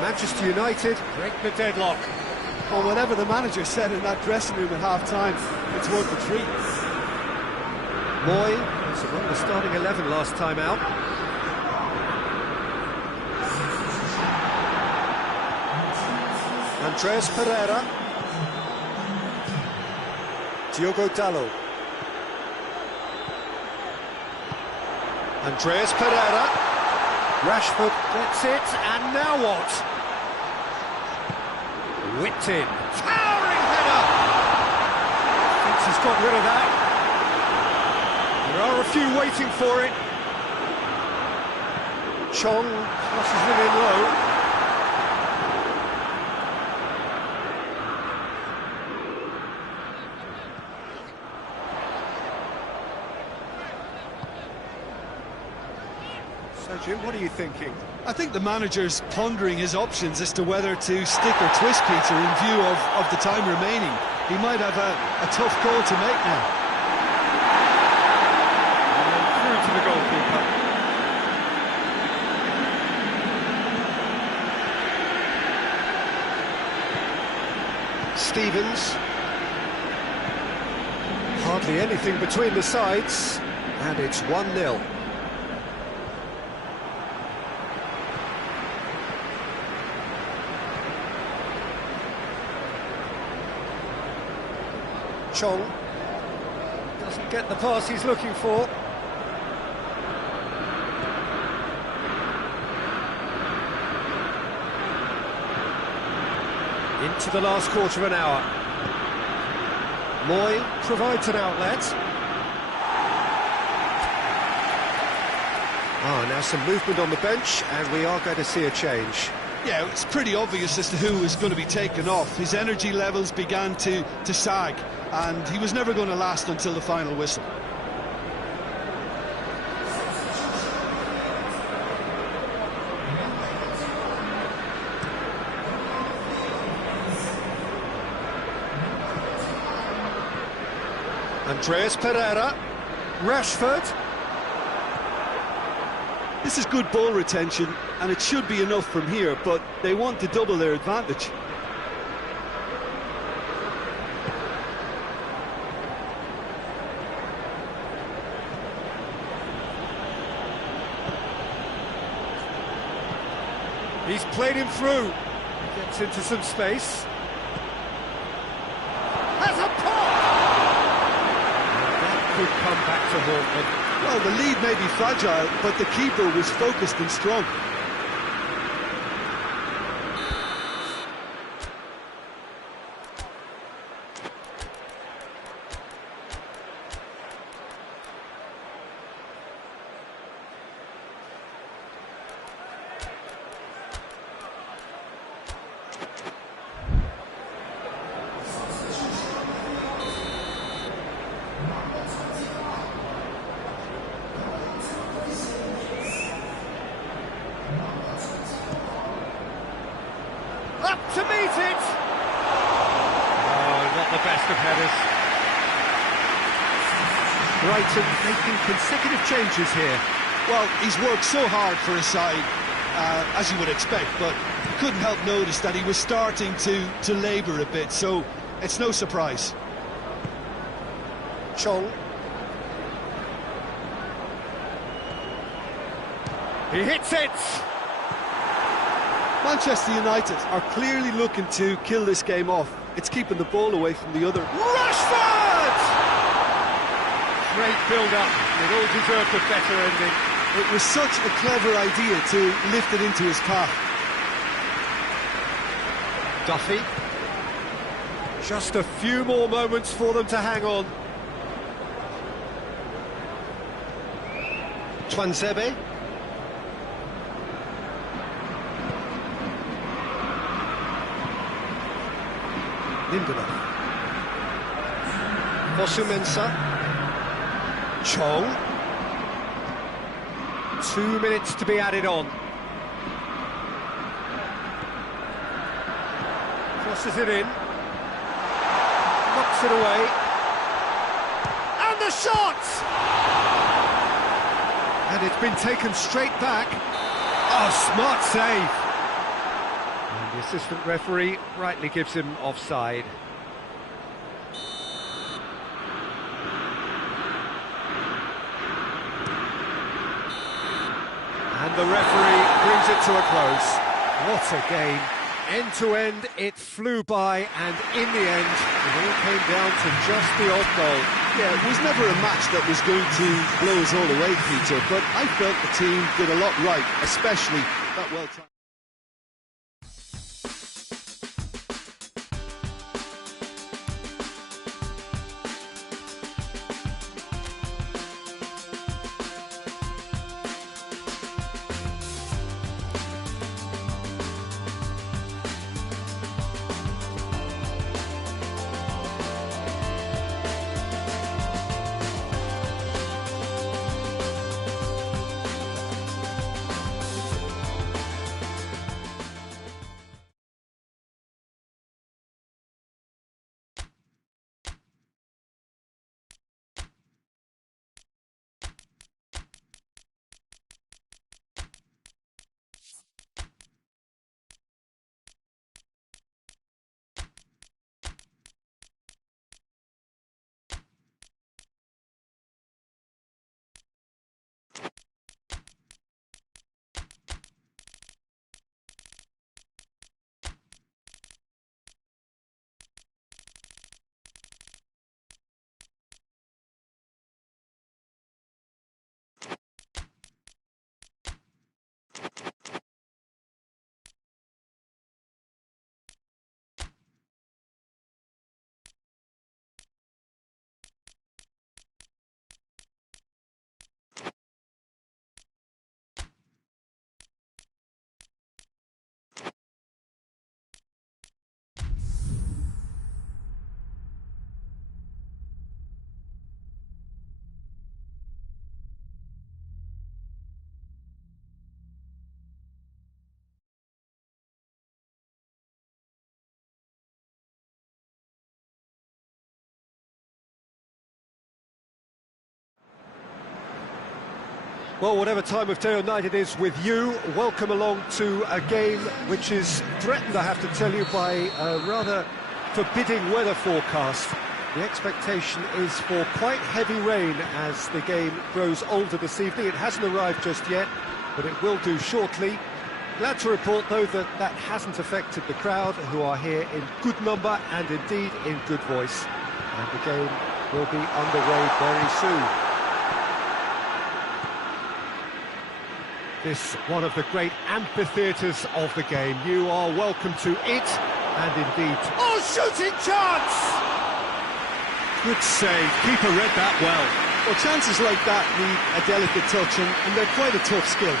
Manchester United break the deadlock. Well, whatever the manager said in that dressing room at half-time, it's worth the treat. Moy was among the starting 11 last time out. Andreas Pereira. Diogo Dalot. Andreas Pereira. Rashford gets it, and now what? Whipped in. Towering header! Thinks he's got rid of that. There are a few waiting for it. Chong crosses it in low. So, Jim, what are you thinking? I think the manager's pondering his options as to whether to stick or twist Peter in view of the time remaining. He might have a tough call to make now. And through to the goalkeeper. Stevens. Hardly anything between the sides, and it's 1-0. Chong doesn't Doesn't get the pass he's looking for. Into the last quarter of an hour. Moy provides an outlet. Now some movement on the bench, and we are going to see a change. Yeah, it's pretty obvious as to who was going to be taken off. His energy levels began to sag, and he was never going to last until the final whistle. Andreas Pereira, Rashford. This is good ball retention, and it should be enough from here, but they want to double their advantage. He's played him through. Gets into some space. Has a pop! That could come back to haunt them. Well, the lead may be fragile, but the keeper was focused and strong. Up to meet it! Oh, not the best of headers. Brighton making consecutive changes here. Well, he's worked so hard for his side, as you would expect, but couldn't help notice that he was starting to labour a bit, so it's no surprise. Chong. He hits it! Manchester United are clearly looking to kill this game off. It's keeping the ball away from the other. Rashford! Great build-up. It all deserved a better ending. It was such a clever idea to lift it into his path. Duffy. Just a few more moments for them to hang on. Twanzebe. Lindelof. Fosu-Mensah. Chong. 2 minutes to be added on. Crosses it in. Knocks it away. And the shot! And it's been taken straight back. Oh, smart save. And the assistant referee rightly gives him offside. And the referee brings it to a close. What a game. End to end, it flew by, and in the end, it all came down to just the odd goal. Yeah, it was never a match that was going to blow us all away, Peter, but I felt the team did a lot right, especially that well-timed. Well, whatever time of day or night it is with you, welcome along to a game which is threatened, I have to tell you, by a rather forbidding weather forecast. The expectation is for quite heavy rain as the game grows older this evening. It hasn't arrived just yet, but it will do shortly. Glad to report, though, that that hasn't affected the crowd, who are here in good number and indeed in good voice. And the game will be underway very soon. This one of the great amphitheatres of the game. You are welcome to it, and indeed... Oh, shooting chance! Good save. Keeper read that well. Well, chances like that need a delicate touch, and they're quite a tough skill.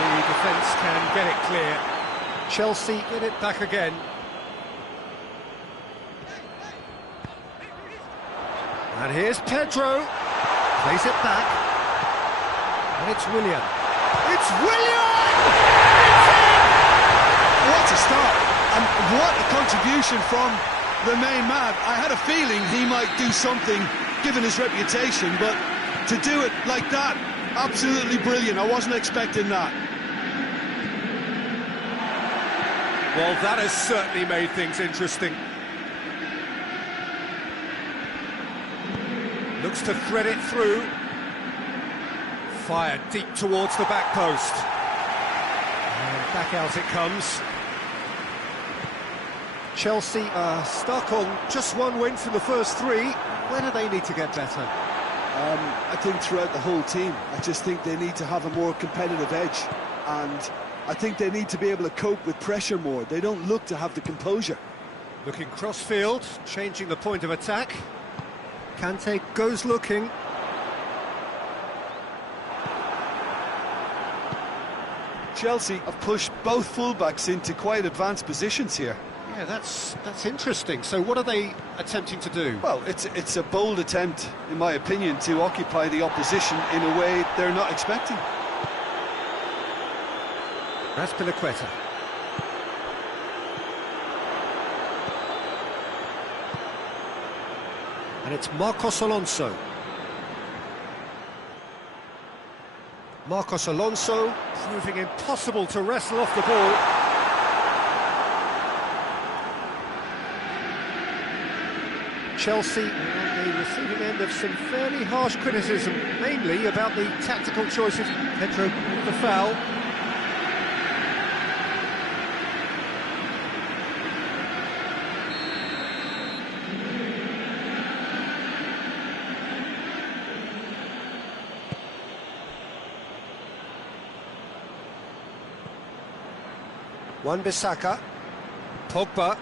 The defence can get it clear. Chelsea get it back again. And here's Pedro. Plays it back. And it's Willian. It's Willian! What a start, and what a contribution from the main man. I had a feeling he might do something, given his reputation, but to do it like that, absolutely brilliant. I wasn't expecting that. Well, that has certainly made things interesting. Looks to thread it through. Fired deep towards the back post. And back out it comes. Chelsea are stuck on just one win from the first three. Where do they need to get better? I think throughout the whole team, I just think they need to have a more competitive edge, and I think they need to be able to cope with pressure more. They don't look to have the composure. Looking cross-field, changing the point of attack. Kante goes looking. Chelsea have pushed both fullbacks into quite advanced positions here. Yeah, that's interesting. So what are they attempting to do? Well, it's a bold attempt, in my opinion, to occupy the opposition in a way they're not expecting. That's Piliqueta. And it's Marcos Alonso. Marcos Alonso proving impossible to wrestle off the ball. Chelsea on the receiving end of some fairly harsh criticism, mainly about the tactical choices. Pedro, the foul. Wan-Bissaka, Pogba.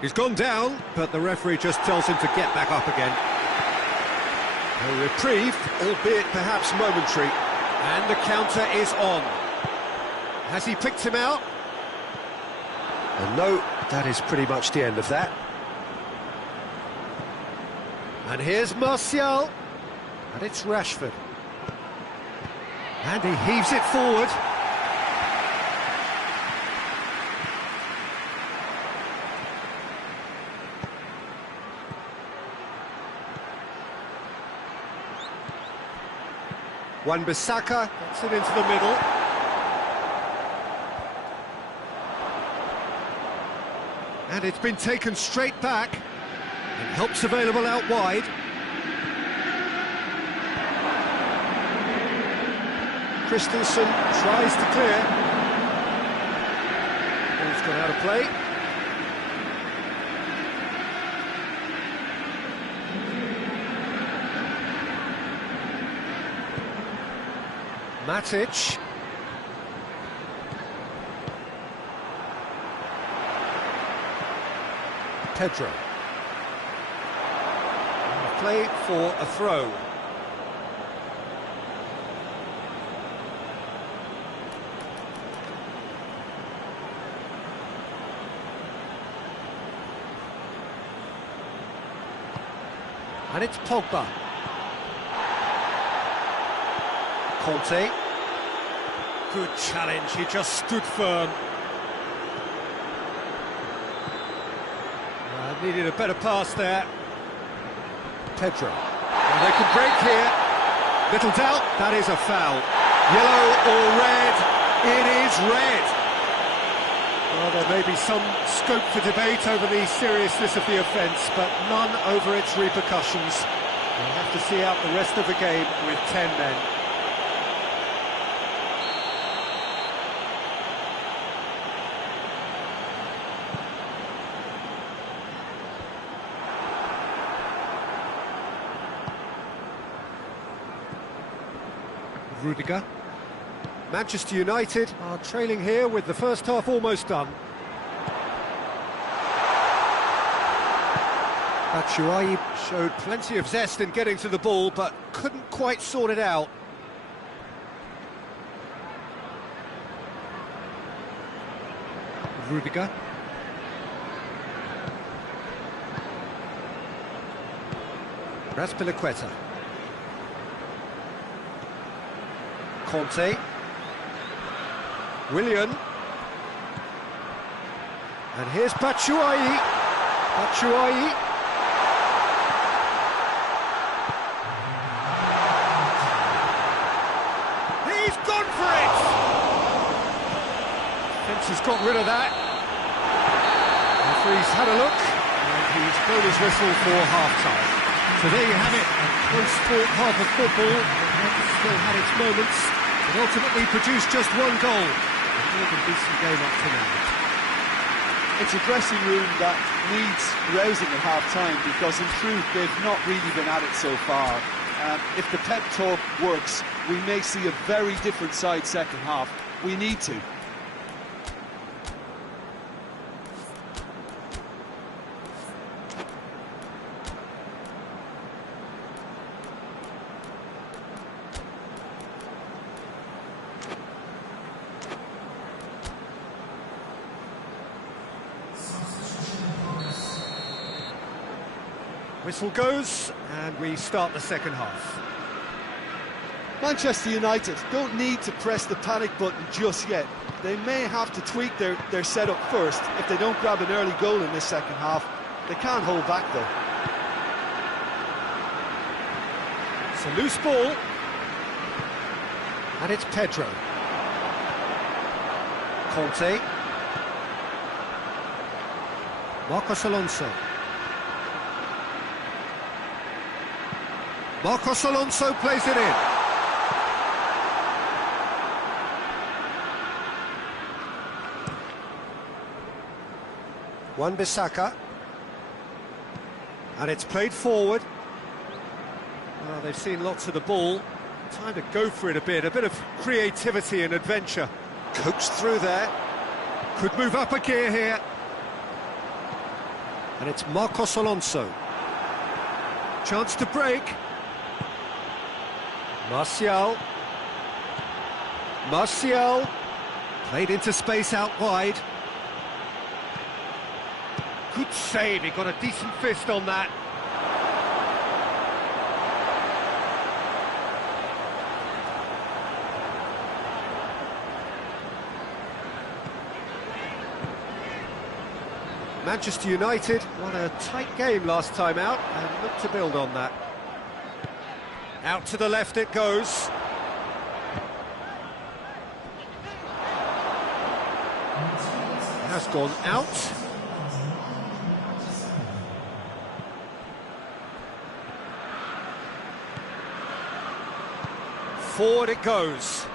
He's gone down, but the referee just tells him to get back up again. A reprieve, albeit perhaps momentary, and the counter is on. Has he picked him out? And no, that is pretty much the end of that. And here's Martial, and it's Rashford. And he heaves it forward. Wan-Bissaka gets it into the middle. And it's been taken straight back. And help's available out wide. Christensen tries to clear. Ball's gone out of play. Matic. Pedro. Play for a throw. And it's Pogba. Conte. Good challenge, he just stood firm. Needed a better pass there. Pedro. And They can break here. Little doubt, that is a foul. Yellow or red? It is red. Well, there may be some scope for debate over the seriousness of the offence, but none over its repercussions. We'll have to see out the rest of the game with 10 men. Rudiger. Manchester United are trailing here with the first half almost done. Batshuayi showed plenty of zest in getting to the ball, but couldn't quite sort it out. Rudiger. Raspilicueta. Conte. Willian. And here's Batshuayi. Batshuayi. He's gone for it! Fence has got rid of that. Referee's had a look, and he's blown his whistle for half-time. So there you have it, a close-fought half of football. Still had its moments, but ultimately produced just one goal. A more than decent game up to now. It's a dressing room that needs rousing at half-time, because in truth they've not really been at it so far. If the pep talk works, we may see a very different side second half. We need to. Whistle goes, and we start the second half. Manchester United don't need to press the panic button just yet. They may have to tweak their setup first if they don't grab an early goal in this second half. They can't hold back though. It's a loose ball. And it's Pedro. Conte. Marcos Alonso. Marcos Alonso plays it in. Wan-Bissaka. And it's played forward. Well, they've seen lots of the ball. Time to go for it a bit of creativity and adventure. Coaxed through there. Could move up a gear here. And it's Marcos Alonso. Chance to break. Martial. Martial. Played into space out wide. Good save, he got a decent fist on that. Manchester United won a tight game last time out and look to build on that. Out to the left it goes. Has gone out. Forward it goes.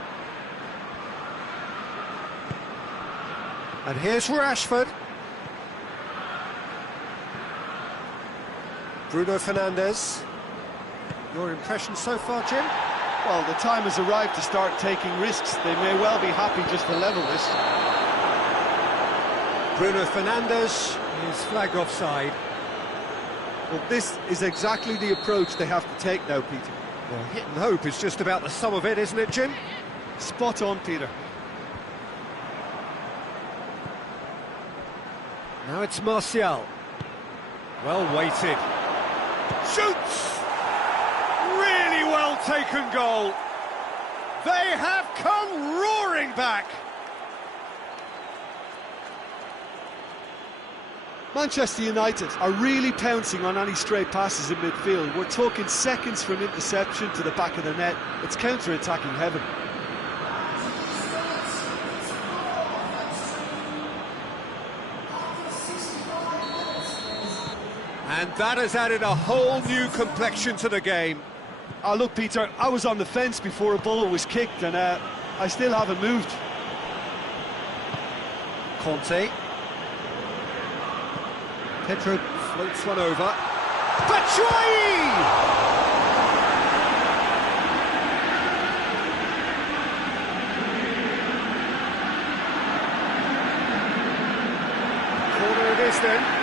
And here's Rashford. Bruno Fernandes. Your impression so far, Jim? Well, the time has arrived to start taking risks. They may well be happy just to level this. Bruno Fernandes is flagged offside. Well, this is exactly the approach they have to take now, Peter. Well, hit and hope is just about the sum of it, isn't it, Jim? Spot on, Peter. Now it's Martial. Well weighted. Shoots! Really well taken goal. They have come roaring back. Manchester United are really pouncing on any stray passes in midfield. We're talking seconds from interception to the back of the net. It's counter-attacking heaven. And that has added a whole new complexion to the game. Oh, look, Peter, I was on the fence before a ball was kicked, and I still haven't moved. Conte. Pedro floats one over. Batshuayi! Corner it is then.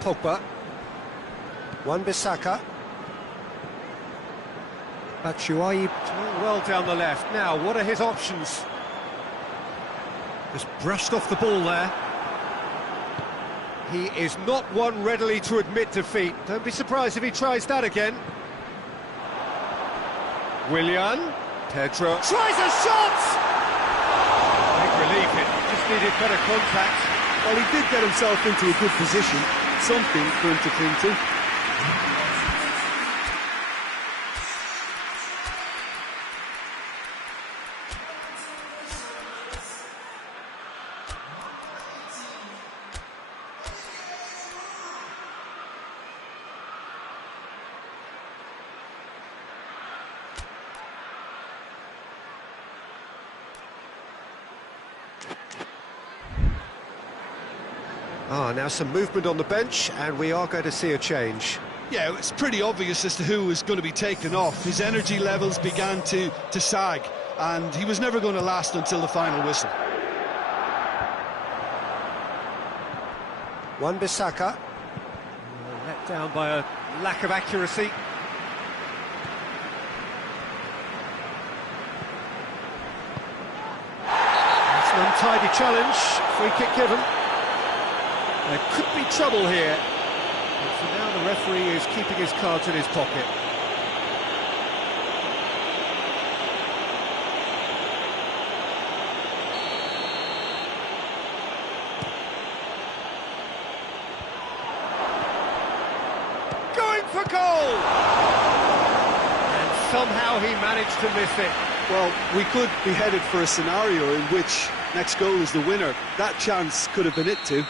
Pogba. Wan-Bissaka. Batshuayi well down the left. Now, what are his options? Just brushed off the ball there. He is not one readily to admit defeat. Don't be surprised if he tries that again. Willian. Pedro. Tries a shot! Big relief, it just needed better contact. Well, he did get himself into a good position. Something for him to cling to. Now some movement on the bench, and we are going to see a change. Yeah, it's pretty obvious as to who was going to be taken off. His energy levels began to sag, and he was never going to last until the final whistle. Wan-Bissaka. Let down by a lack of accuracy. It's an untidy challenge. Free kick given. There could be trouble here. But for now, the referee is keeping his cards in his pocket. Going for goal! And somehow he managed to miss it. Well, we could be headed for a scenario in which next goal is the winner. That chance could have been it too.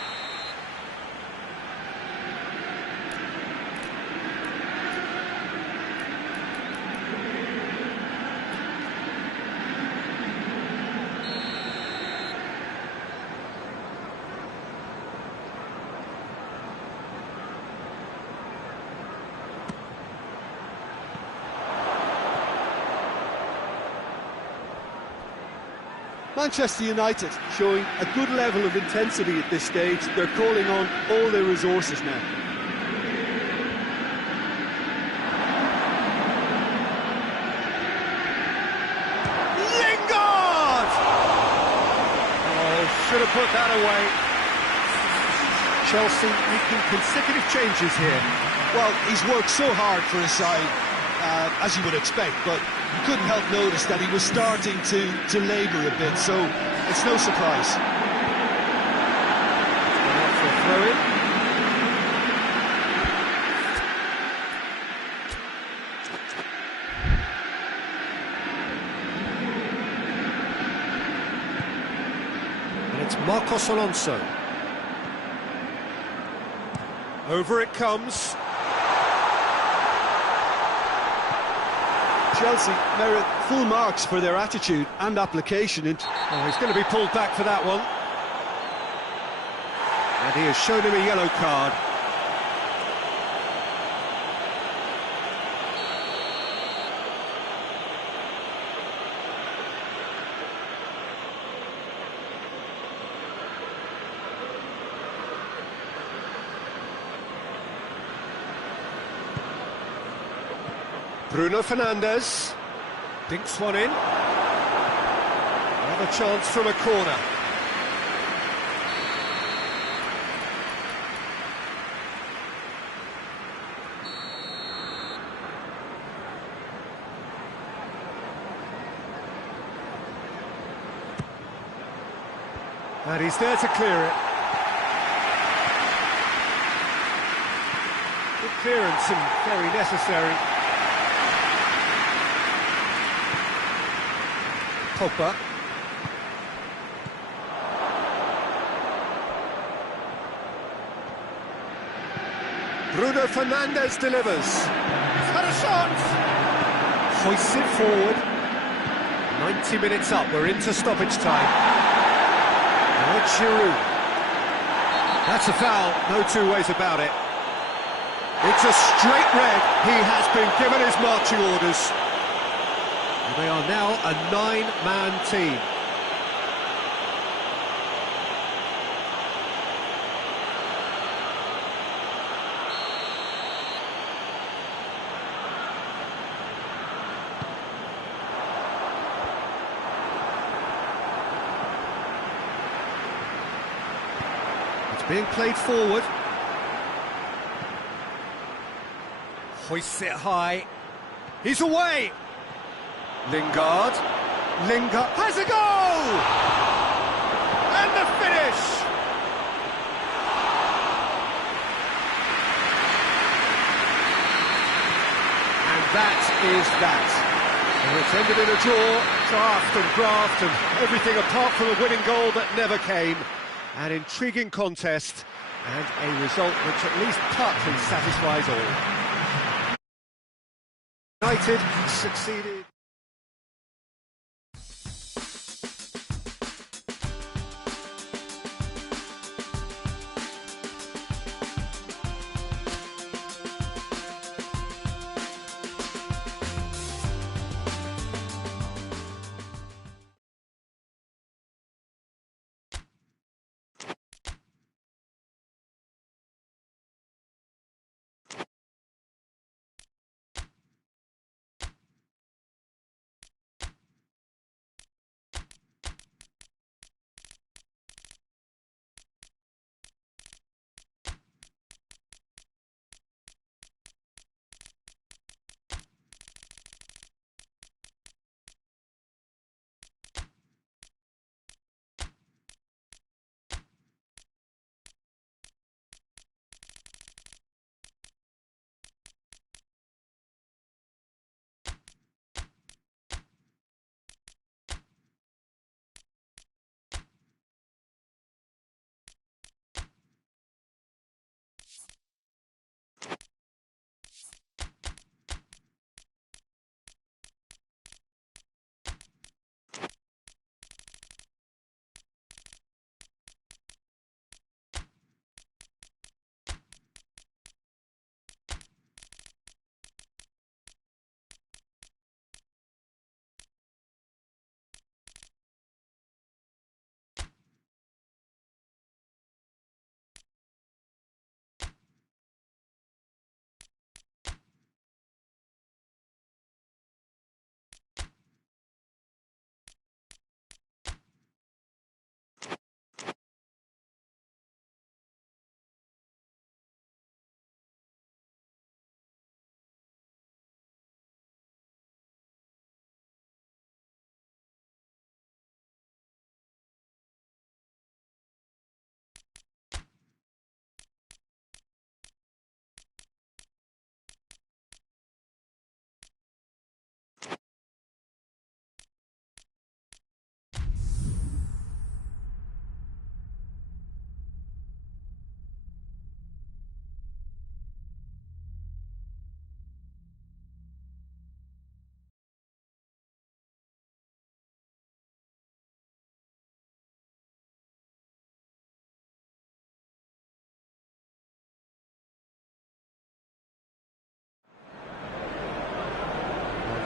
Manchester United showing a good level of intensity at this stage. They're calling on all their resources now. Lingard! Oh, should have put that away. Chelsea making consecutive changes here. Well, he's worked so hard for his side, as you would expect, but you couldn't help notice that he was starting to labour a bit, so it's no surprise. For a throw-in. And it's Marcos Alonso. Over it comes. Chelsea merit full marks for their attitude and application. Oh, he's going to be pulled back for that one. And he has shown him a yellow card. Bruno Fernandes dinks one in. Another chance from a corner. And he's there to clear it. Good clearance and very necessary. Pogba. Bruno Fernandes delivers. He's got a shot! Hoists it forward. 90 minutes up, we're into stoppage time. Now Giroud. That's a foul, no two ways about it. It's a straight red. He has been given his marching orders. And they are now a 9-man team. Being played forward. Hoists it high. He's away! Lingard. Lingard has a goal! And the finish! And that is that. And it's ended in a draw, draft and graft and everything apart from a winning goal that never came. An intriguing contest and a result which at least partly satisfies all. United succeeded.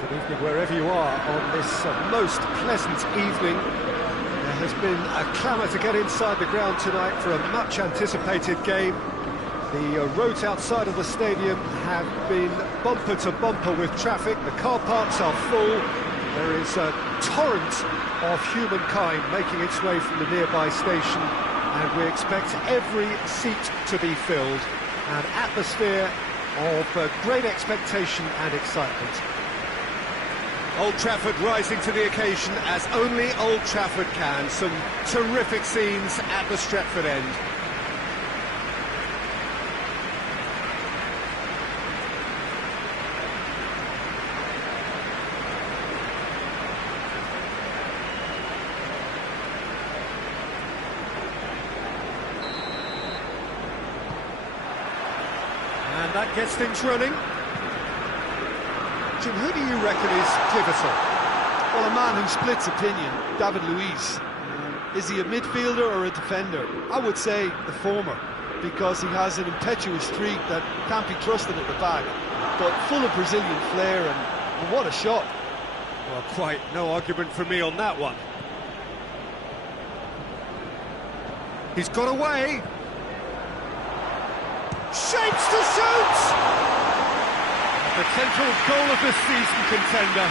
Good evening wherever you are on this most pleasant evening. There has been a clamour to get inside the ground tonight for a much anticipated game. The roads outside of the stadium have been bumper to bumper with traffic. The car parks are full. There is a torrent of humankind making its way from the nearby station, and we expect every seat to be filled. An atmosphere of great expectation and excitement. Old Trafford rising to the occasion as only Old Trafford can. Some terrific scenes at the Stretford end. And that gets things running. Jim, who do you reckon is pivotal? Well, a man who splits opinion, David Luiz. Is he a midfielder or a defender? I would say the former, because he has an impetuous streak that can't be trusted at the back, but full of Brazilian flair, and what a shot. Well, quite no argument from me on that one. He's got away. Shapes to shoot! Potential goal of the season contender,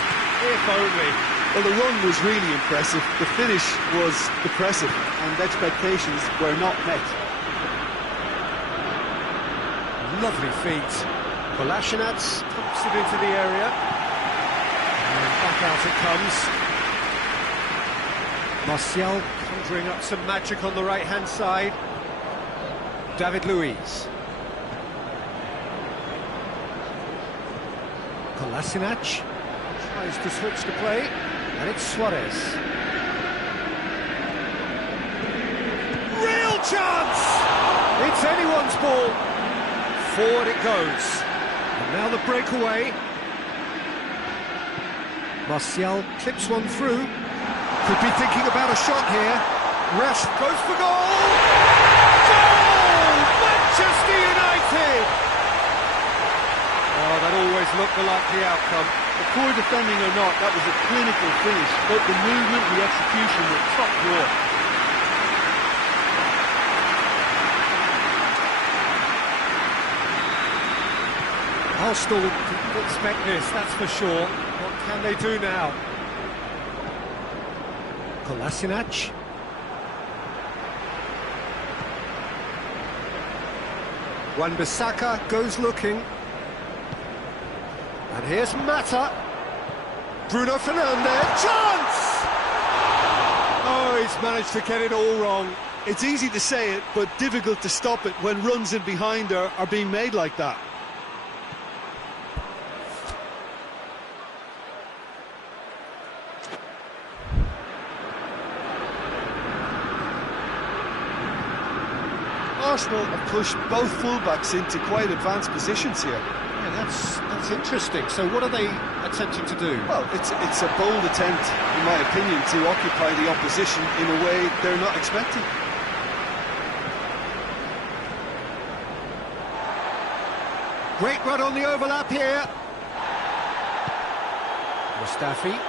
if only. Well, the run was really impressive, the finish was depressive, and expectations were not met. Lovely feet. Kolasinac Pumps it into the area. And back out it comes. Martial Conjuring up some magic on the right-hand side. David Luiz. Kolasinac tries to switch the play, and it's Suarez. Real chance! It's anyone's ball. Forward it goes. And now the breakaway. Martial clips one through. Could be thinking about a shot here. Rash goes for goal! Goal! Manchester United! Oh, that always looked the likely outcome. The poor defending or not, that was a clinical finish. Both the movement and the execution were top draw. Arsenal Didn't expect this, that's for sure. What can they do now? Kolasinac. Wan-Bissaka goes looking. And here's Mata. Bruno Fernandes. Chance! Oh, he's managed to get it all wrong. It's easy to say it, but difficult to stop it when runs in behind are being made like that. Arsenal have pushed both fullbacks into quite advanced positions here. Yeah, that's interesting. So what are they attempting to do? Well, it's a bold attempt, in my opinion, to occupy the opposition in a way they're not expecting. Great run on the overlap here. Mustafi.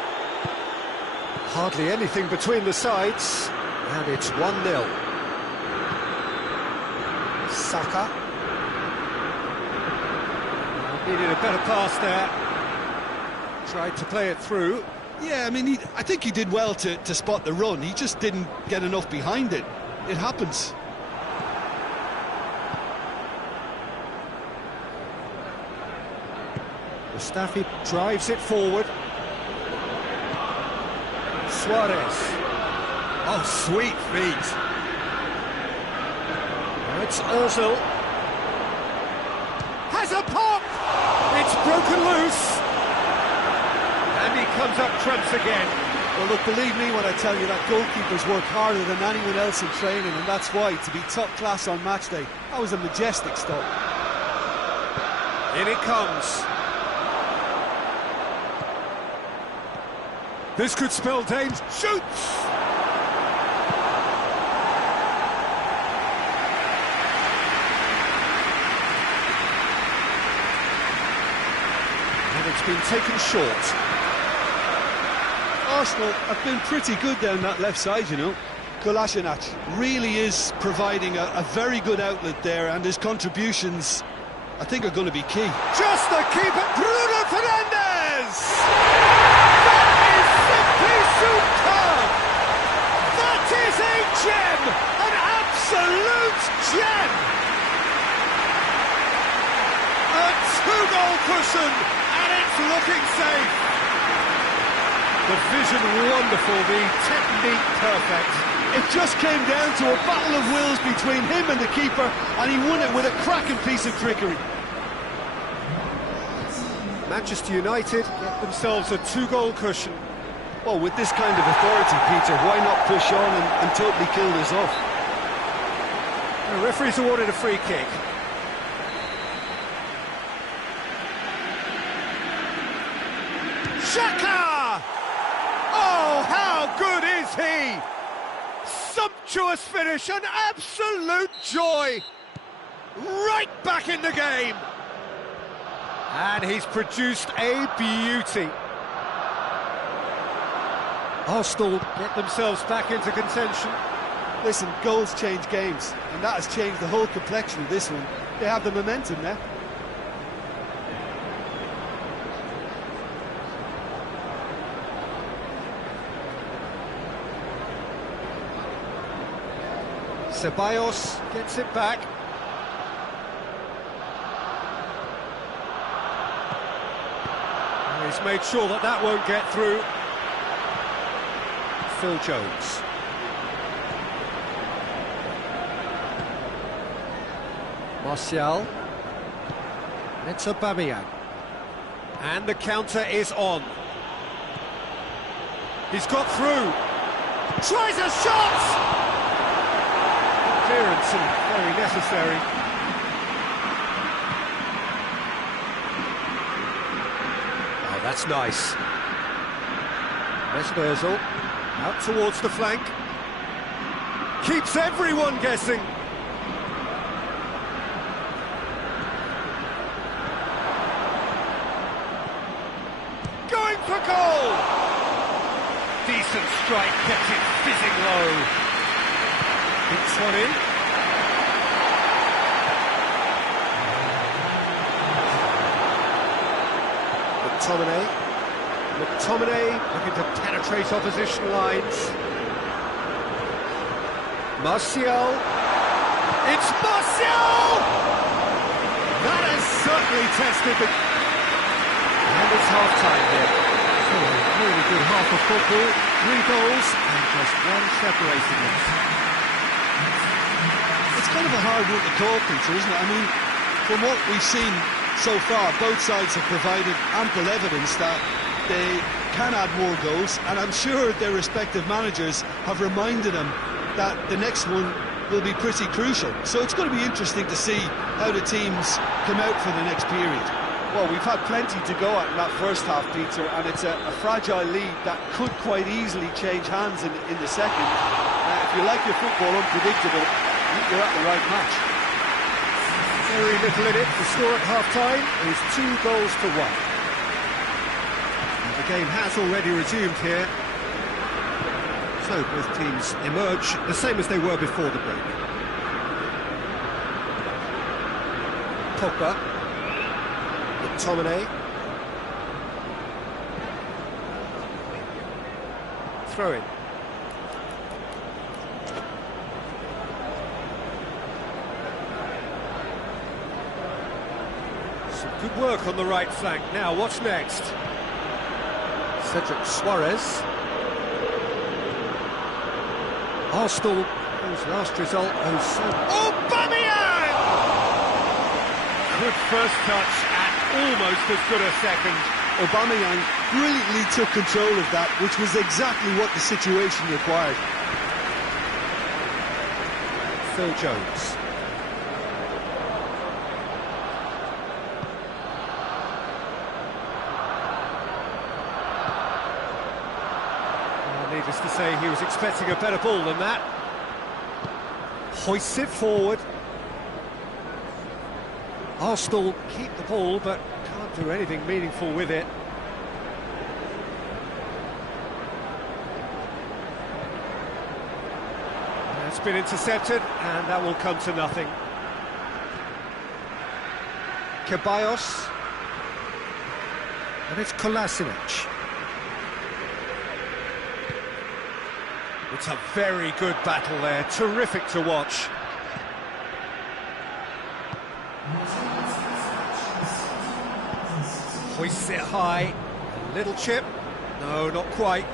Hardly anything between the sides. And it's 1-0. Saka. Needed a better pass there. Tried to play it through. Yeah, I mean, I think he did well to spot the run. He just didn't get enough behind it. It happens. Mustafi drives it forward. Suarez. Oh, sweet feet. Now it's Ozil. Has a pop! It's broken loose. And he comes up trumps again. Well, look, believe me when I tell you that goalkeepers work harder than anyone else in training, and that's why, to be top class on match day, that was a majestic stop. In it comes. This could spell danger. Shoots! And it's been taken short. Arsenal have been pretty good down that left side, you know. Kolasinac really is providing a very good outlet there, and his contributions, I think, are going to be key. Just the keeper, Bruno Fernandes! That is simply superb! gem! An absolute gem! A two-goal cushion, and it's looking safe. The vision wonderful, the technique perfect. It just came down to a battle of wills between him and the keeper, and he won it with a cracking piece of trickery. Manchester United get themselves a two-goal cushion. Well, with this kind of authority, Peter, why not push on and totally kill this off? The referee's awarded a free kick. Xhaka! Oh, how good is he? Sumptuous finish, an absolute joy. Right back in the game. And he's produced a beauty. Arsenal get themselves back into contention. Listen, goals change games, and that has changed the whole complexion of this one. They have the momentum now. Ceballos gets it back. He's made sure that that won't get through. Phil Jones. Martial. It's Aubameyang. And the counter is on. He's got through. Tries a shot! Clearance and very necessary. Oh, that's nice. There's Ozil. Out towards the flank. Keeps everyone guessing. Going for goal! Decent strike, kept it fizzing low. Hits one in. McTominay looking to penetrate opposition lines. Martial. It's Martial! That has certainly tested the... And it's half-time here. So a really good half of football. 3 goals and just one separating them. It's kind of a hard one to call, Peter, isn't it? I mean, from what we've seen so far, both sides have provided ample evidence that they can add more goals, and I'm sure their respective managers have reminded them that the next one will be pretty crucial. So it's going to be interesting to see how the teams come out for the next period. Well, we've had plenty to go at in that first half, Peter, and it's a fragile lead that could quite easily change hands in the second. If you like your football unpredictable, I think you're at the right match. Very little in it. The score at half-time is 2-1. The game has already resumed here. So both teams emerge the same as they were before the break. Pogba. McTominay. Throw in. Some good work on the right flank. Now, what's next? Cedric Suarez. Arsenal, whose last result owes so... Aubameyang! Good first touch and almost as good a second. Aubameyang brilliantly took control of that, which was exactly what the situation required. Phil Jones. Needless to say, he was expecting a better ball than that. Hoists it forward. Arsenal keep the ball, but can't do anything meaningful with it. It's been intercepted, and that will come to nothing. Ceballos. And it's Kolasinac. It's a very good battle there, terrific to watch. Hoists it high, a little chip, no, not quite.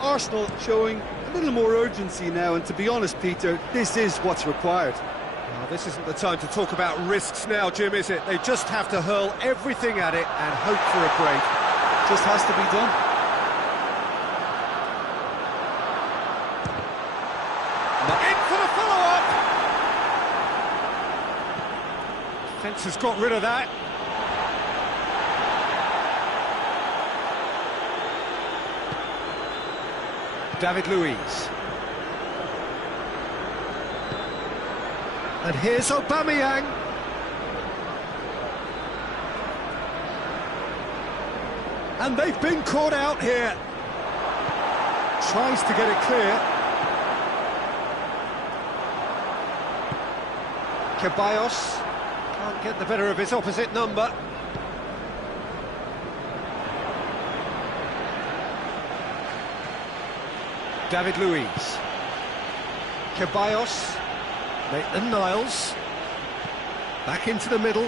Arsenal showing a little more urgency now, and to be honest, Peter, this is what's required. Well, this isn't the time to talk about risks now, Jim, is it? They just have to hurl everything at it and hope for a break. Just has to be done. In for the follow-up! Defence has got rid of that. David Luiz. And here's Aubameyang. And they've been caught out here. Tries to get it clear. Ceballos can't get the better of his opposite number. David Luiz. Ceballos. Maitland-Niles. Back into the middle.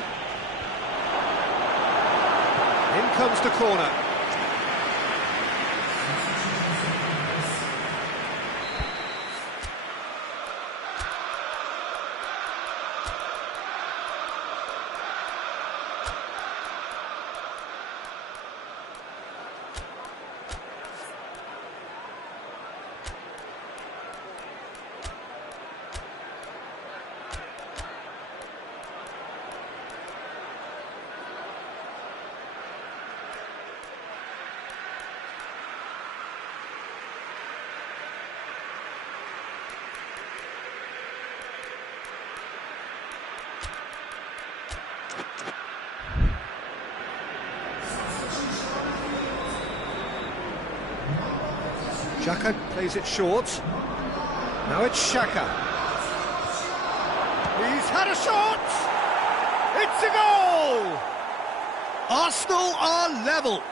In comes the corner. Xhaka plays it short. Now it's Xhaka. He's had a shot! It's a goal! Arsenal are level.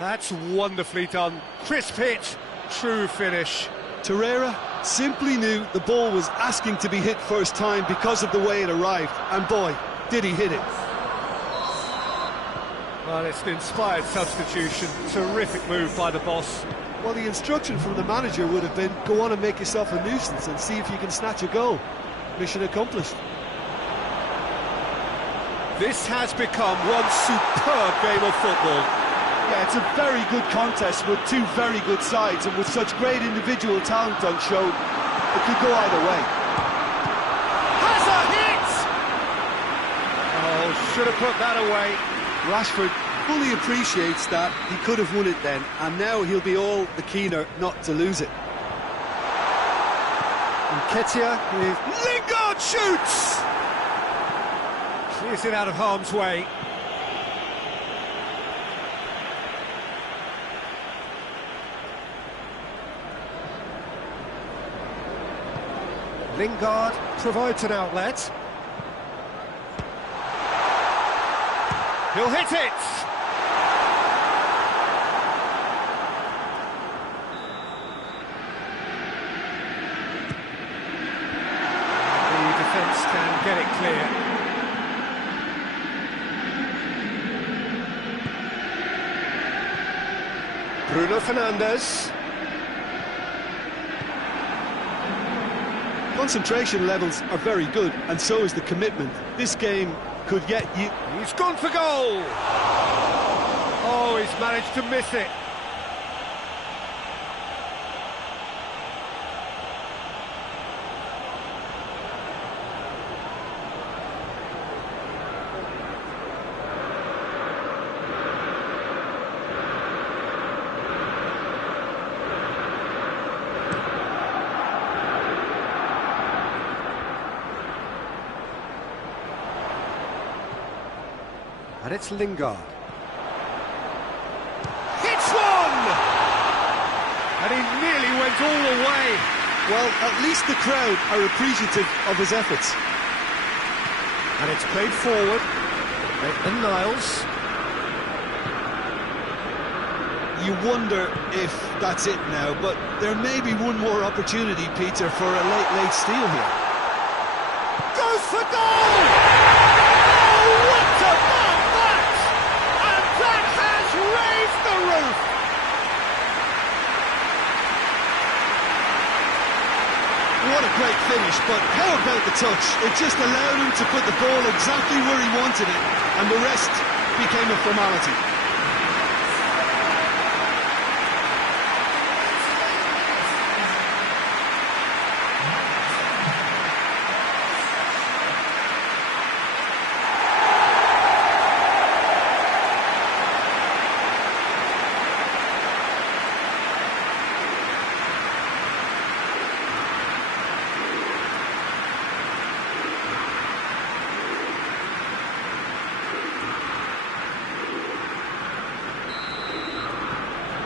That's wonderfully done. Crisp hit, true finish. Torreira simply knew the ball was asking to be hit first time because of the way it arrived. And boy, did he hit it. Well, it's an inspired substitution. Terrific move by the boss. Well, the instruction from the manager would have been, go on and make yourself a nuisance and see if you can snatch a goal. Mission accomplished. This has become one superb game of football. Yeah, it's a very good contest with two very good sides, and with such great individual talent on show, it could go either way. Has a hit! Oh, should have put that away. Rashford fully appreciates that he could have won it then, and now he'll be all the keener not to lose it. Nketiah with Lingard shoots! Clears it out of harm's way. Lingard provides an outlet. He'll hit it! The defence can get it clear. Bruno Fernandes. Concentration levels are very good, and so is the commitment. This game could yet you... He's gone for goal! Oh, he's managed to miss it. And it's Lingard. Hits one! And he nearly went all the way. Well, at least the crowd are appreciative of his efforts. And it's played forward. Maitland-Niles. you wonder if that's it now, but there may be one more opportunity, Peter, for a late steal here. Goes for goal! Oh, what about that? And that has raised the roof! What a great finish, but how about the touch? It just allowed him to put the ball exactly where he wanted it, and the rest became a formality.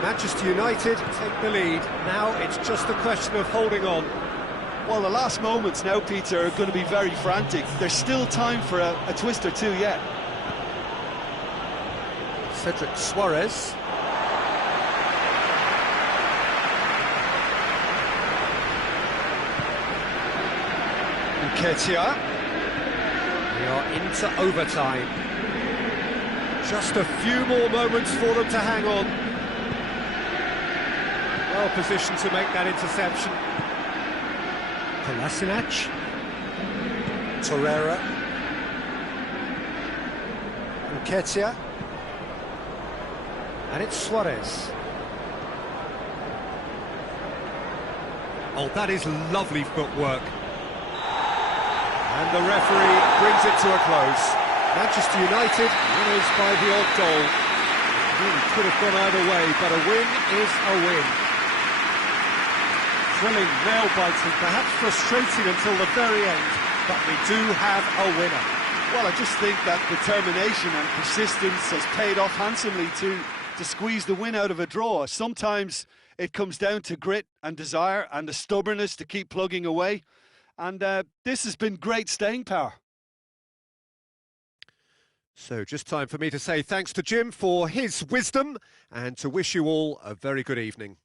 Manchester United take the lead. Now it's just a question of holding on. Well, the last moments now, Peter, are going to be very frantic. There's still time for a twist or two yet. Cedric Suarez. Nketiah. We are into overtime. Just a few more moments for them to hang on. Well positioned to make that interception. Kolasinac. Torreira. Nketiah. And it's Suarez. Oh, that is lovely footwork. And the referee brings it to a close. Manchester United winners by the odd goal. It really could have gone either way, but a win is a win. Thrilling, nail-biting, perhaps frustrating until the very end, but we do have a winner. Well, I just think that determination and persistence has paid off handsomely to squeeze the win out of a draw. Sometimes it comes down to grit and desire and the stubbornness to keep plugging away. And this has been great staying power. So just time for me to say thanks to Jim for his wisdom and to wish you all a very good evening.